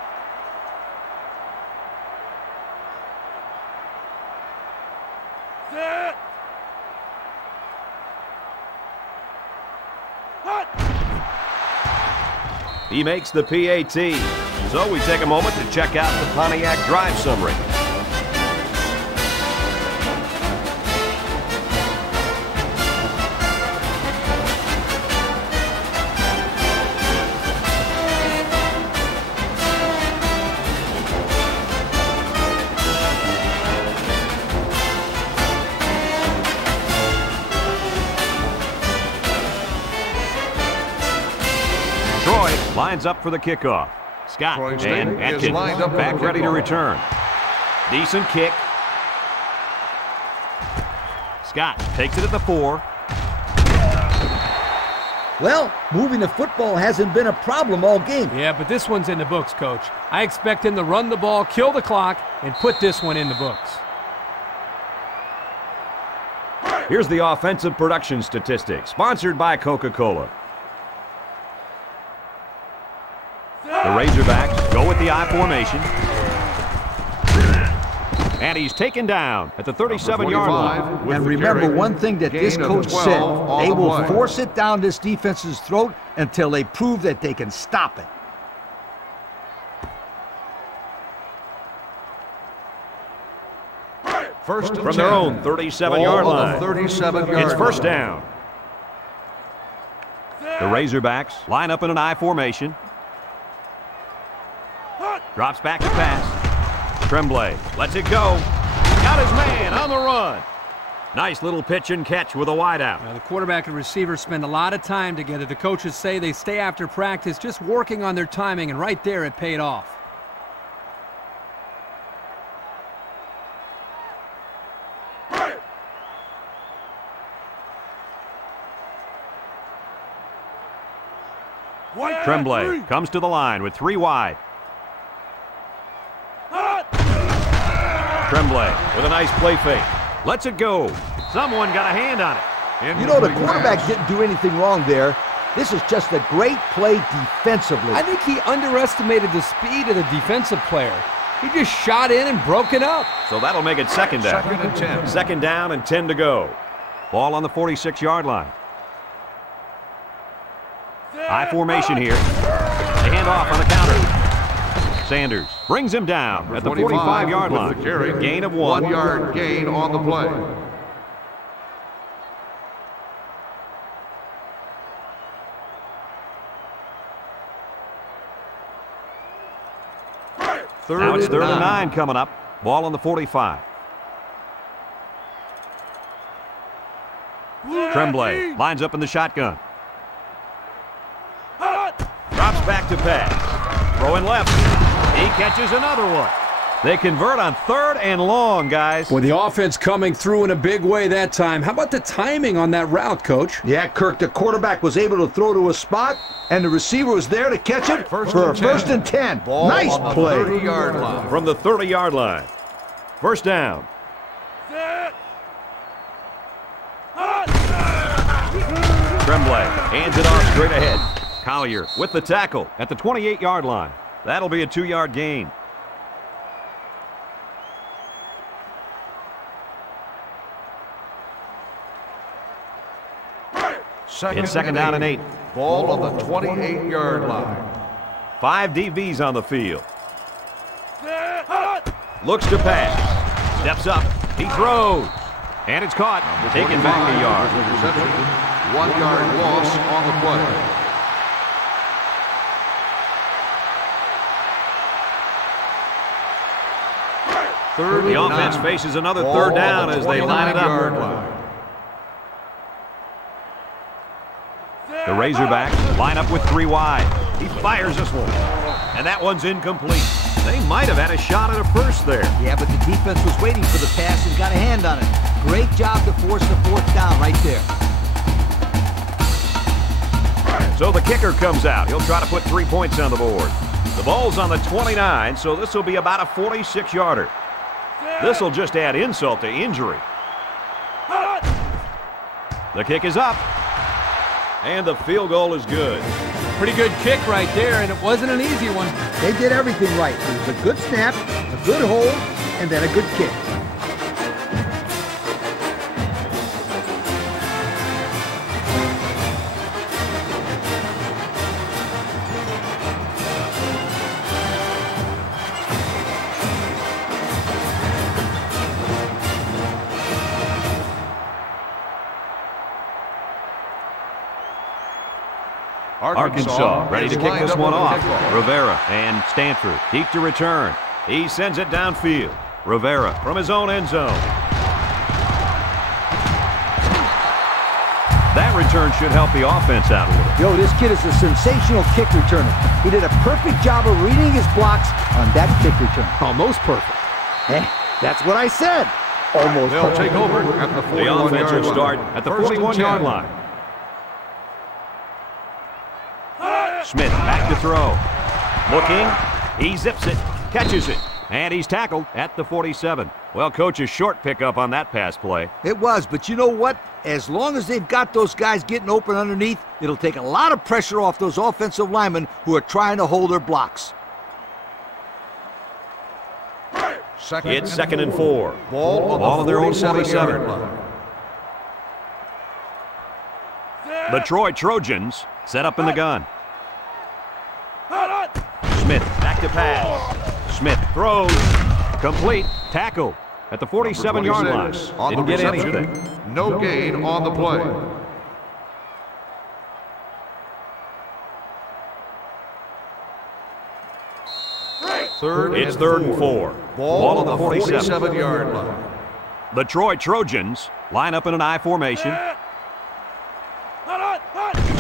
He makes the PAT. So we take a moment to check out the Pontiac drive summary. Lines up for the kickoff. Scott and Atkins back ready to return. Decent kick. Scott takes it at the 4. Well, moving the football hasn't been a problem all game. Yeah, but this one's in the books, Coach. I expect him to run the ball, kill the clock, and put this one in the books. Here's the offensive production statistics, sponsored by Coca-Cola. The Razorbacks go with the I formation. And he's taken down at the 37-yard line. And remember one thing that this coach said, they will force it down this defense's throat until they prove that they can stop it. First from their own 37-yard line. It's first down. The Razorbacks line up in an I formation. Drops back to pass. Tremblay lets it go. Got his man on the run. Nice little pitch and catch with a wideout. The quarterback and receiver spend a lot of time together. The coaches say they stay after practice just working on their timing, and right there it paid off. Tremblay comes to the line with 3 wide. Tremblay with a nice play fake. Lets it go. Someone got a hand on it. You know, the quarterback didn't do anything wrong there. This is just a great play defensively. I think he underestimated the speed of the defensive player. He just shot in and broke it up. So that'll make it second down. 2nd and 10. Second down and 10 to go. Ball on the 46-yard line. I formation here. They hand off on the counter. Sanders brings him down at the 45-yard line. Gain of 1. 1 yard gain on the play. Now it's 3rd and 9 coming up. Ball on the 45. Tremblay lines up in the shotgun. Drops back to pass. Throwing left. He catches another one. They convert on 3rd and long, guys. Boy, the offense coming through in a big way that time. How about the timing on that route, Coach? Yeah, Kirk, the quarterback was able to throw to a spot, and the receiver was there to catch it for a 1st and 10. Ball nice on the play. 30-yard line. From the 30-yard line. First down. Tremblay hands it off straight ahead. Collier with the tackle at the 28-yard line. That'll be a 2-yard gain. It's 2nd down and 8. Ball on the 28-yard line. 5 DBs on the field. Looks to pass. Steps up. He throws. And it's caught. Taken back a yard. 1 yard loss on the play. The offense faces another 3rd down as they line it up. The Razorbacks line up with 3 wide. He fires this one. And that one's incomplete. They might have had a shot at a first there. Yeah, but the defense was waiting for the pass and got a hand on it. Great job to force the 4th down right there. So the kicker comes out. He'll try to put 3 points on the board. The ball's on the 29, so this will be about a 46-yarder. This will just add insult to injury. The kick is up. And the field goal is good. Pretty good kick right there, and it wasn't an easy one. They did everything right. It was a good snap, a good hold, and then a good kick. Arkansas ready to kick this one off. Rivera and Stanford deep to return. He sends it downfield. Rivera from his own end zone. That return should help the offense out a little. Yo, this kid is a sensational kick returner. He did a perfect job of reading his blocks on that kick return. Almost perfect. That's what I said. Almost They'll perfect. take over at the 41-yard line. The offense will start at the 41-yard line. Smith back to throw. Looking. He zips it. Catches it. And he's tackled at the 47. Well, Coach, a short pickup on that pass play. It was, but you know what? As long as they've got those guys getting open underneath, it'll take a lot of pressure off those offensive linemen who are trying to hold their blocks. It's 2nd and 4. Ball on their own 47. The Troy Trojans set up in the gun. Smith back to pass. Smith throws. Complete. Tackle at the 47-yard line. Didn't get anything. No gain on the play. It's third and 4. Ball on the 47-yard line. The Troy Trojans line up in an I formation.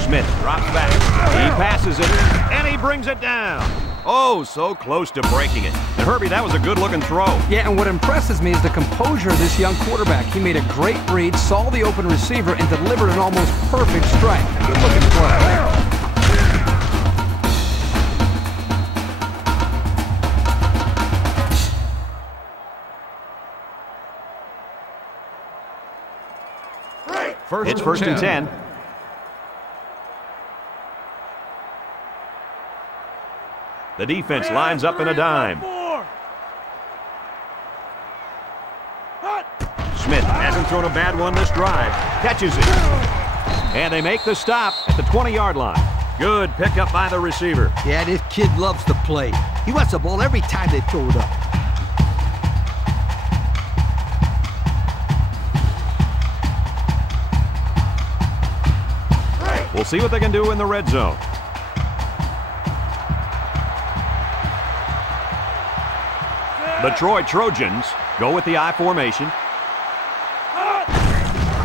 Smith drops back. He passes it, and he brings it down. Oh, so close to breaking it. And Herbie, that was a good-looking throw. Yeah, and what impresses me is the composure of this young quarterback. He made a great read, saw the open receiver, and delivered an almost perfect strike. Good-looking play. It's first and 10. The defense lines up in a dime. Smith hasn't thrown a bad one this drive. Catches it. And they make the stop at the 20-yard line. Good pickup by the receiver. Yeah, this kid loves to play. He wants the ball every time they throw it up. We'll see what they can do in the red zone. The Troy Trojans go with the I formation.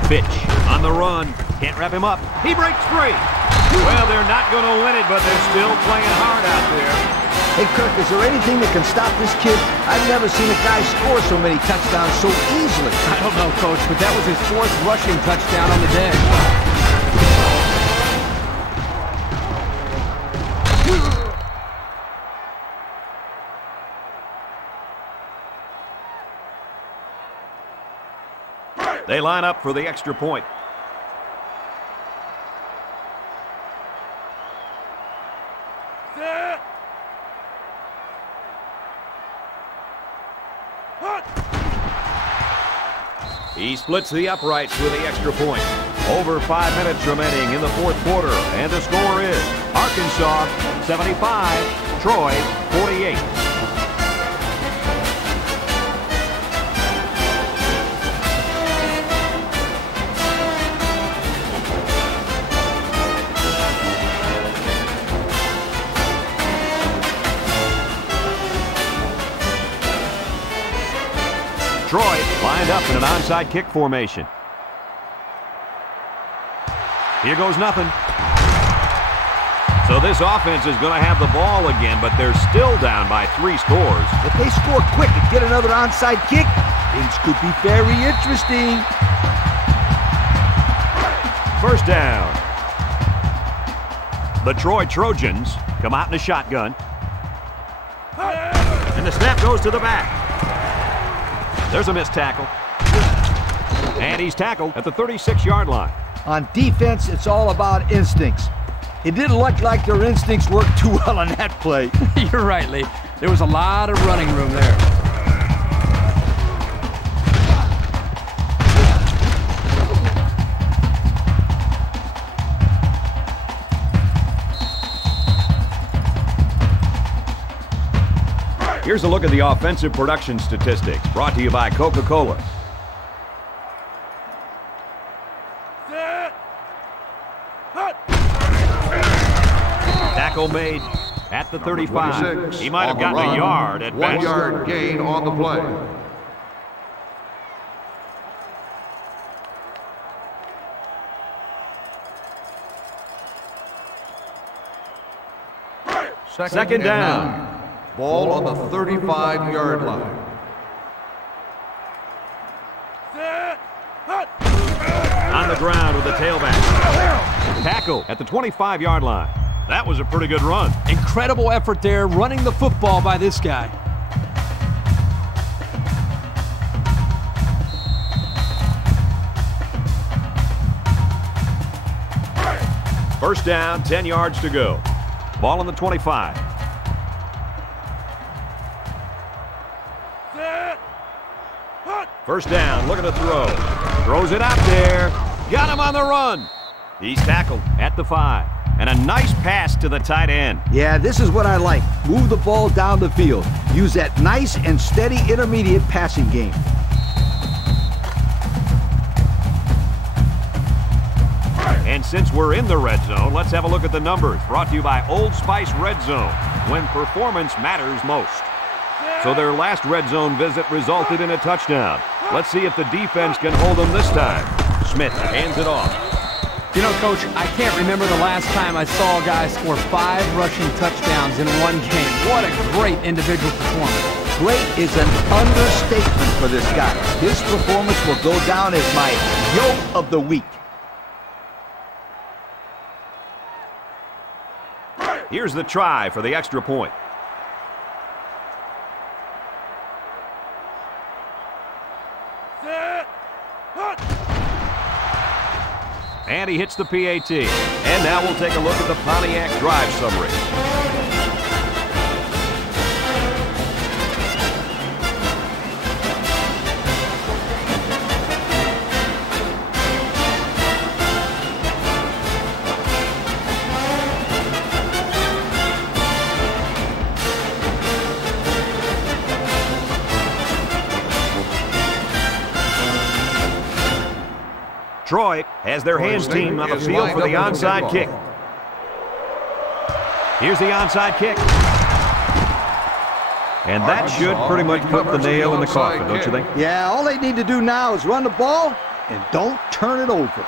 Fitch on the run. Can't wrap him up. He breaks free. Well, they're not going to win it, but they're still playing hard out there. Hey, Kirk, is there anything that can stop this kid? I've never seen a guy score so many touchdowns so easily. I don't know, Coach, but that was his 4th rushing touchdown on the day. They line up for the extra point. He splits the uprights with the extra point. Over 5 minutes remaining in the 4th quarter, and the score is Arkansas 75, Troy 48. Troy lined up in an onside kick formation. Here goes nothing. So this offense is going to have the ball again, but they're still down by 3 scores. If they score quick and get another onside kick, things could be very interesting. First down. The Troy Trojans come out in a shotgun. And the snap goes to the back. There's a missed tackle. And he's tackled at the 36-yard line. On defense, it's all about instincts. It didn't look like their instincts worked too well on that play. You're right, Lee. There was a lot of running room there. Here's a look at the offensive production statistics, brought to you by Coca-Cola. Tackle made at the 35. He might have gotten a yard at best. 1-yard gain on the play. Second down. Ball on the 35-yard line. On the ground with the tailback. Tackle at the 25-yard line. That was a pretty good run. Incredible effort there, running the football by this guy. First down, 10 yards to go. Ball on the 25. First down, look at the throw. Throws it out there. Got him on the run. He's tackled at the 5. And a nice pass to the tight end. Yeah, this is what I like. Move the ball down the field. Use that nice and steady intermediate passing game. And since we're in the red zone, let's have a look at the numbers. Brought to you by Old Spice Red Zone, when performance matters most. So their last red zone visit resulted in a touchdown. Let's see if the defense can hold them this time. Smith hands it off. You know, Coach, I can't remember the last time I saw a guy score 5 rushing touchdowns in one game. What a great individual performance. Great is an understatement for this guy. His performance will go down as my yoke of the week. Here's the try for the extra point. And he hits the PAT. And now we'll take a look at the Pontiac drive summary. Troy has their hands team on the field for the onside kick. Here's the onside kick. And that should pretty much put the nail in the coffin, don't you think? Yeah, all they need to do now is run the ball and don't turn it over.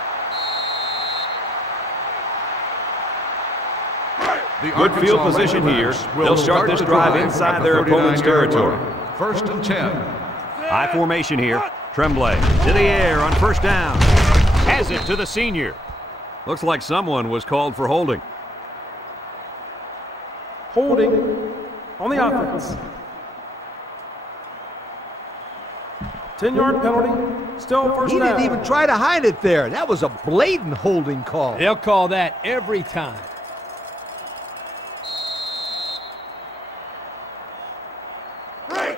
Good field position here. They'll start this drive inside their opponent's territory. 1st and 10. High formation here. Tremblay to the air on first down. Has it to the senior. Looks like someone was called for holding. Holding on the offense. 10-yard penalty. Still first down. He didn't even try to hide it there. That was a blatant holding call. They'll call that every time.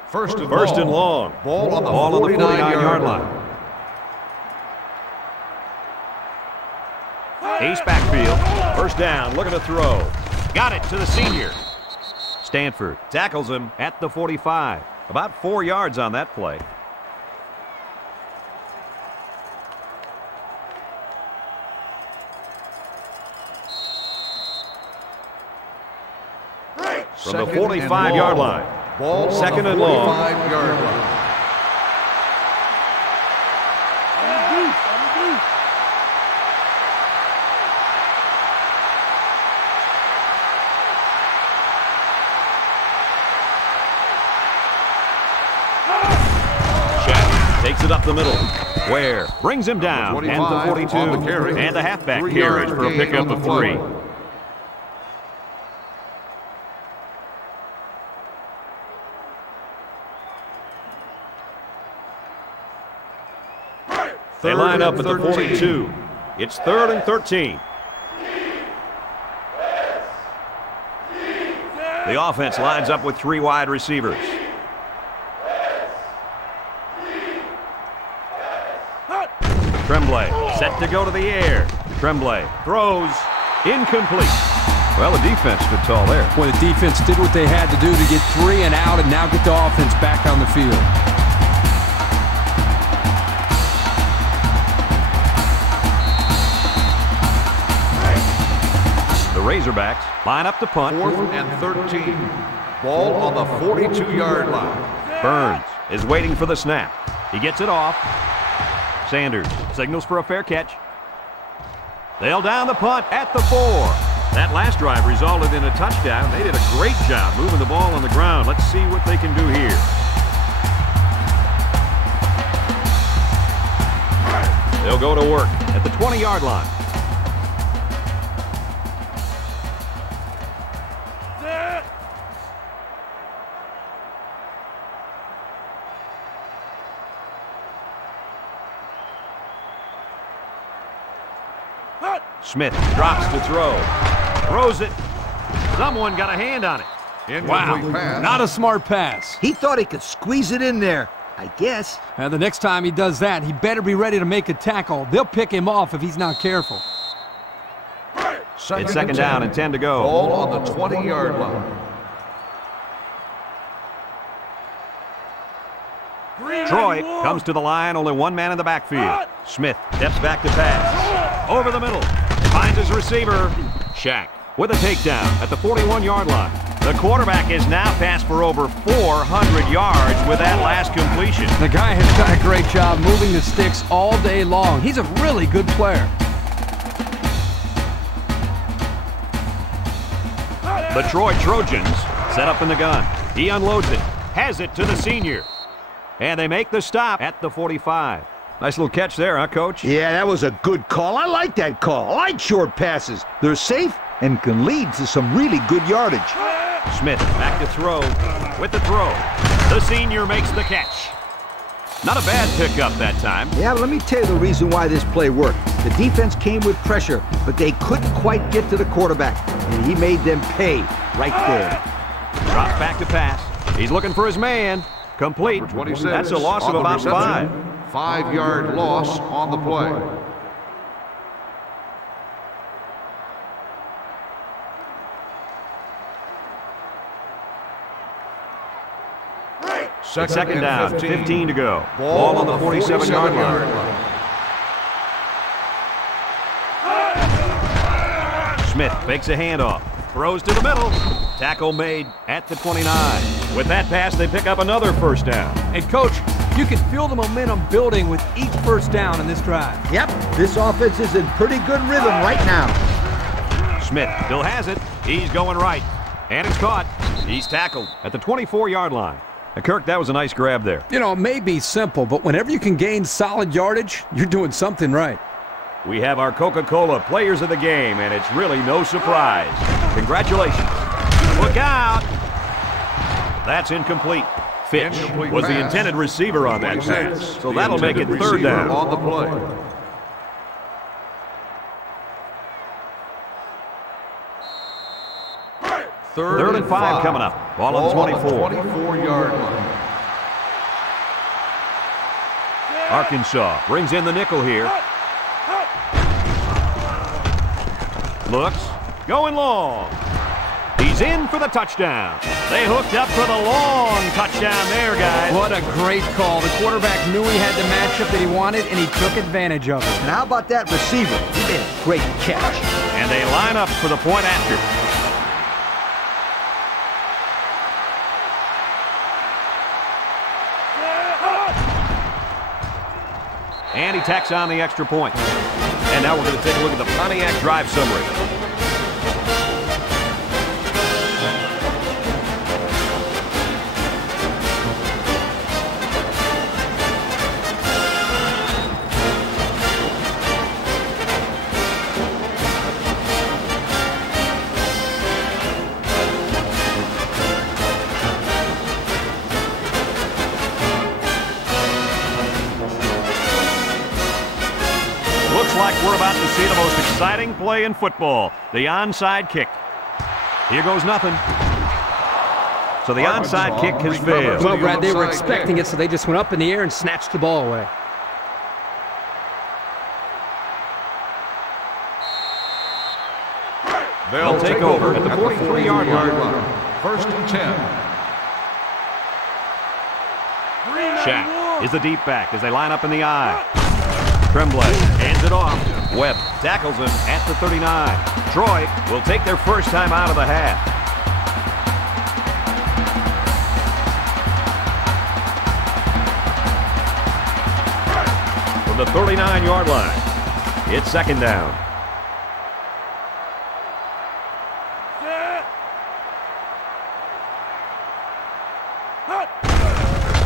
First and long. Ball on the 49-yard line. Ace backfield. First down. Looking to throw. Got it to the senior. Stanford tackles him at the 45. About 4 yards on that play. From the 45-yard line. Ball 2nd and long. 45-yard line. Takes it up the middle. Ware brings him down. And the 42. And the halfback carries for a pickup of 3. They line up at the 42. It's 3rd and 13. The offense lines up with 3 wide receivers. Tremblay set to go to the air. Tremblay throws incomplete. Well, the defense stood tall there. Boy, the defense did what they had to do to get 3 and out and now get the offense back on the field. The Razorbacks line up to punt. 4th and 13. Ball on the 42-yard line. Burns is waiting for the snap. He gets it off. Sanders signals for a fair catch. They'll down the punt at the 4. That last drive resulted in a touchdown. They did a great job moving the ball on the ground. Let's see what they can do here. They'll go to work at the 20-yard line. Smith drops to throw. Throws it. Someone got a hand on it. Wow, not a smart pass. He thought he could squeeze it in there, I guess. And the next time he does that, he better be ready to make a tackle. They'll pick him off if he's not careful. It's 2nd down and 10 to go. Ball on the 20-yard line. Troy comes to the line, only 1 man in the backfield. Smith steps back to pass. Over the middle. Finds his receiver. Shack with a takedown at the 41-yard line. The quarterback is now passed for over 400 yards with that last completion. The guy has done a great job moving the sticks all day long. He's a really good player. The Troy Trojans set up in the gun. He unloads it, has it to the senior. And they make the stop at the 45. Nice little catch there, huh, Coach? Yeah, that was a good call. I like that call. I like short passes. They're safe and can lead to some really good yardage. Smith back to throw with the throw. The senior makes the catch. Not a bad pickup that time. Yeah, let me tell you the reason why this play worked. The defense came with pressure, but they couldn't quite get to the quarterback, and he made them pay right there. Drops back to pass. He's looking for his man. Complete. That's a loss of about 5. 5-yard loss on the play. Second down, 15 to go. Ball on the 47-yard line. Smith fakes a handoff. Throws to the middle. Tackle made at the 29. With that pass, they pick up another first down. And, Coach, you can feel the momentum building with each first down in this drive. Yep, this offense is in pretty good rhythm right now. Smith still has it. He's going right. And it's caught. He's tackled at the 24-yard line. Now, Kirk, that was a nice grab there. You know, it may be simple, but whenever you can gain solid yardage, you're doing something right. We have our Coca-Cola Players of the Game, and it's really no surprise. Congratulations. Look out. That's incomplete. Fitch was the intended receiver on that pass, so that'll make it third down. On the play. Third and 5 coming up. Ball on the 24. 24-yard line. Arkansas brings in the nickel here. Looks, going long. He's in for the touchdown. They hooked up for the long touchdown there, guys. What a great call. The quarterback knew he had the matchup that he wanted, and he took advantage of it. And how about that receiver? He made a great catch. And they line up for the point after. And he tacks on the extra point. And now we're going to take a look at the Pontiac drive summary. Like we're about to see the most exciting play in football, the onside kick. Here goes nothing. So the onside kick has failed. Well, Brad, they were expecting it, so they just went up in the air and snatched the ball away. They'll take over at the 43-yard line. First and 10. Shaq is the deep back as they line up in the I. Tremblay hands it off. Webb tackles him at the 39. Troy will take their first time out of the half. From the 39-yard line, it's second down.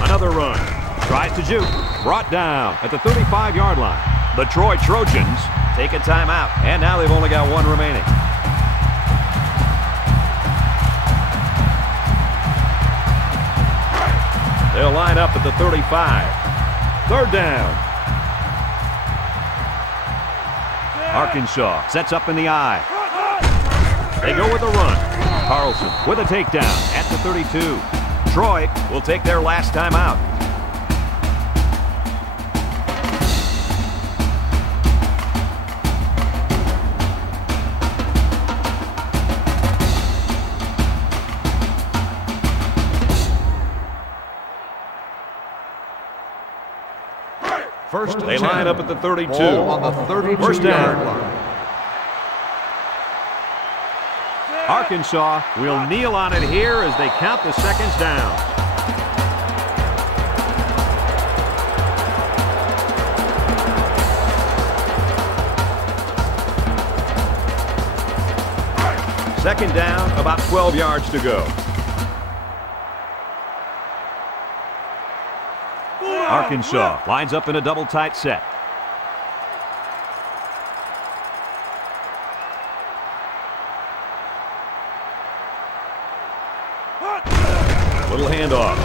Another run. Tries to juke. Brought down at the 35-yard line. The Troy Trojans take a timeout, and now they've only got one remaining. They'll line up at the 35. Third down. Arkansas sets up in the I. They go with a run. Carlson with a takedown at the 32. Troy will take their last time out. They line up at the 32. Ball on the 32-yard line. Arkansas will kneel on it here as they count the seconds down. Second down, about 12 yards to go. Arkansas lines up in a double tight set. Little handoff.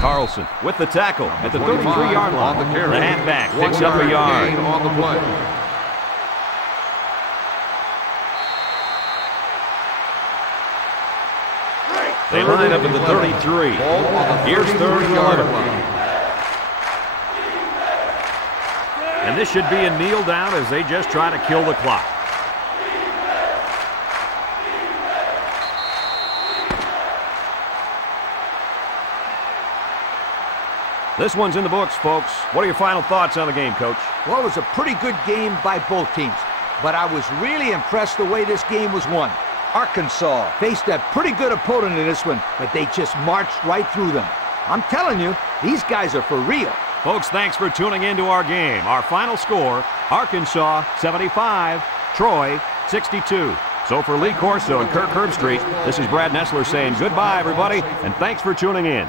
Carlson with the tackle at the 33-yard line. The halfback picks up a yard. On the play. They line up at the 33. Here's third and 11. And this should be a kneel down as they just try to kill the clock. This one's in the books, folks. What are your final thoughts on the game, Coach? Well, it was a pretty good game by both teams, but I was really impressed the way this game was won. Arkansas faced a pretty good opponent in this one, but they just marched right through them. I'm telling you, these guys are for real. Folks, thanks for tuning into our game. Our final score, Arkansas 75, Troy 62. So for Lee Corso and Kirk Herbstreit, this is Brad Nessler saying goodbye, everybody, and thanks for tuning in.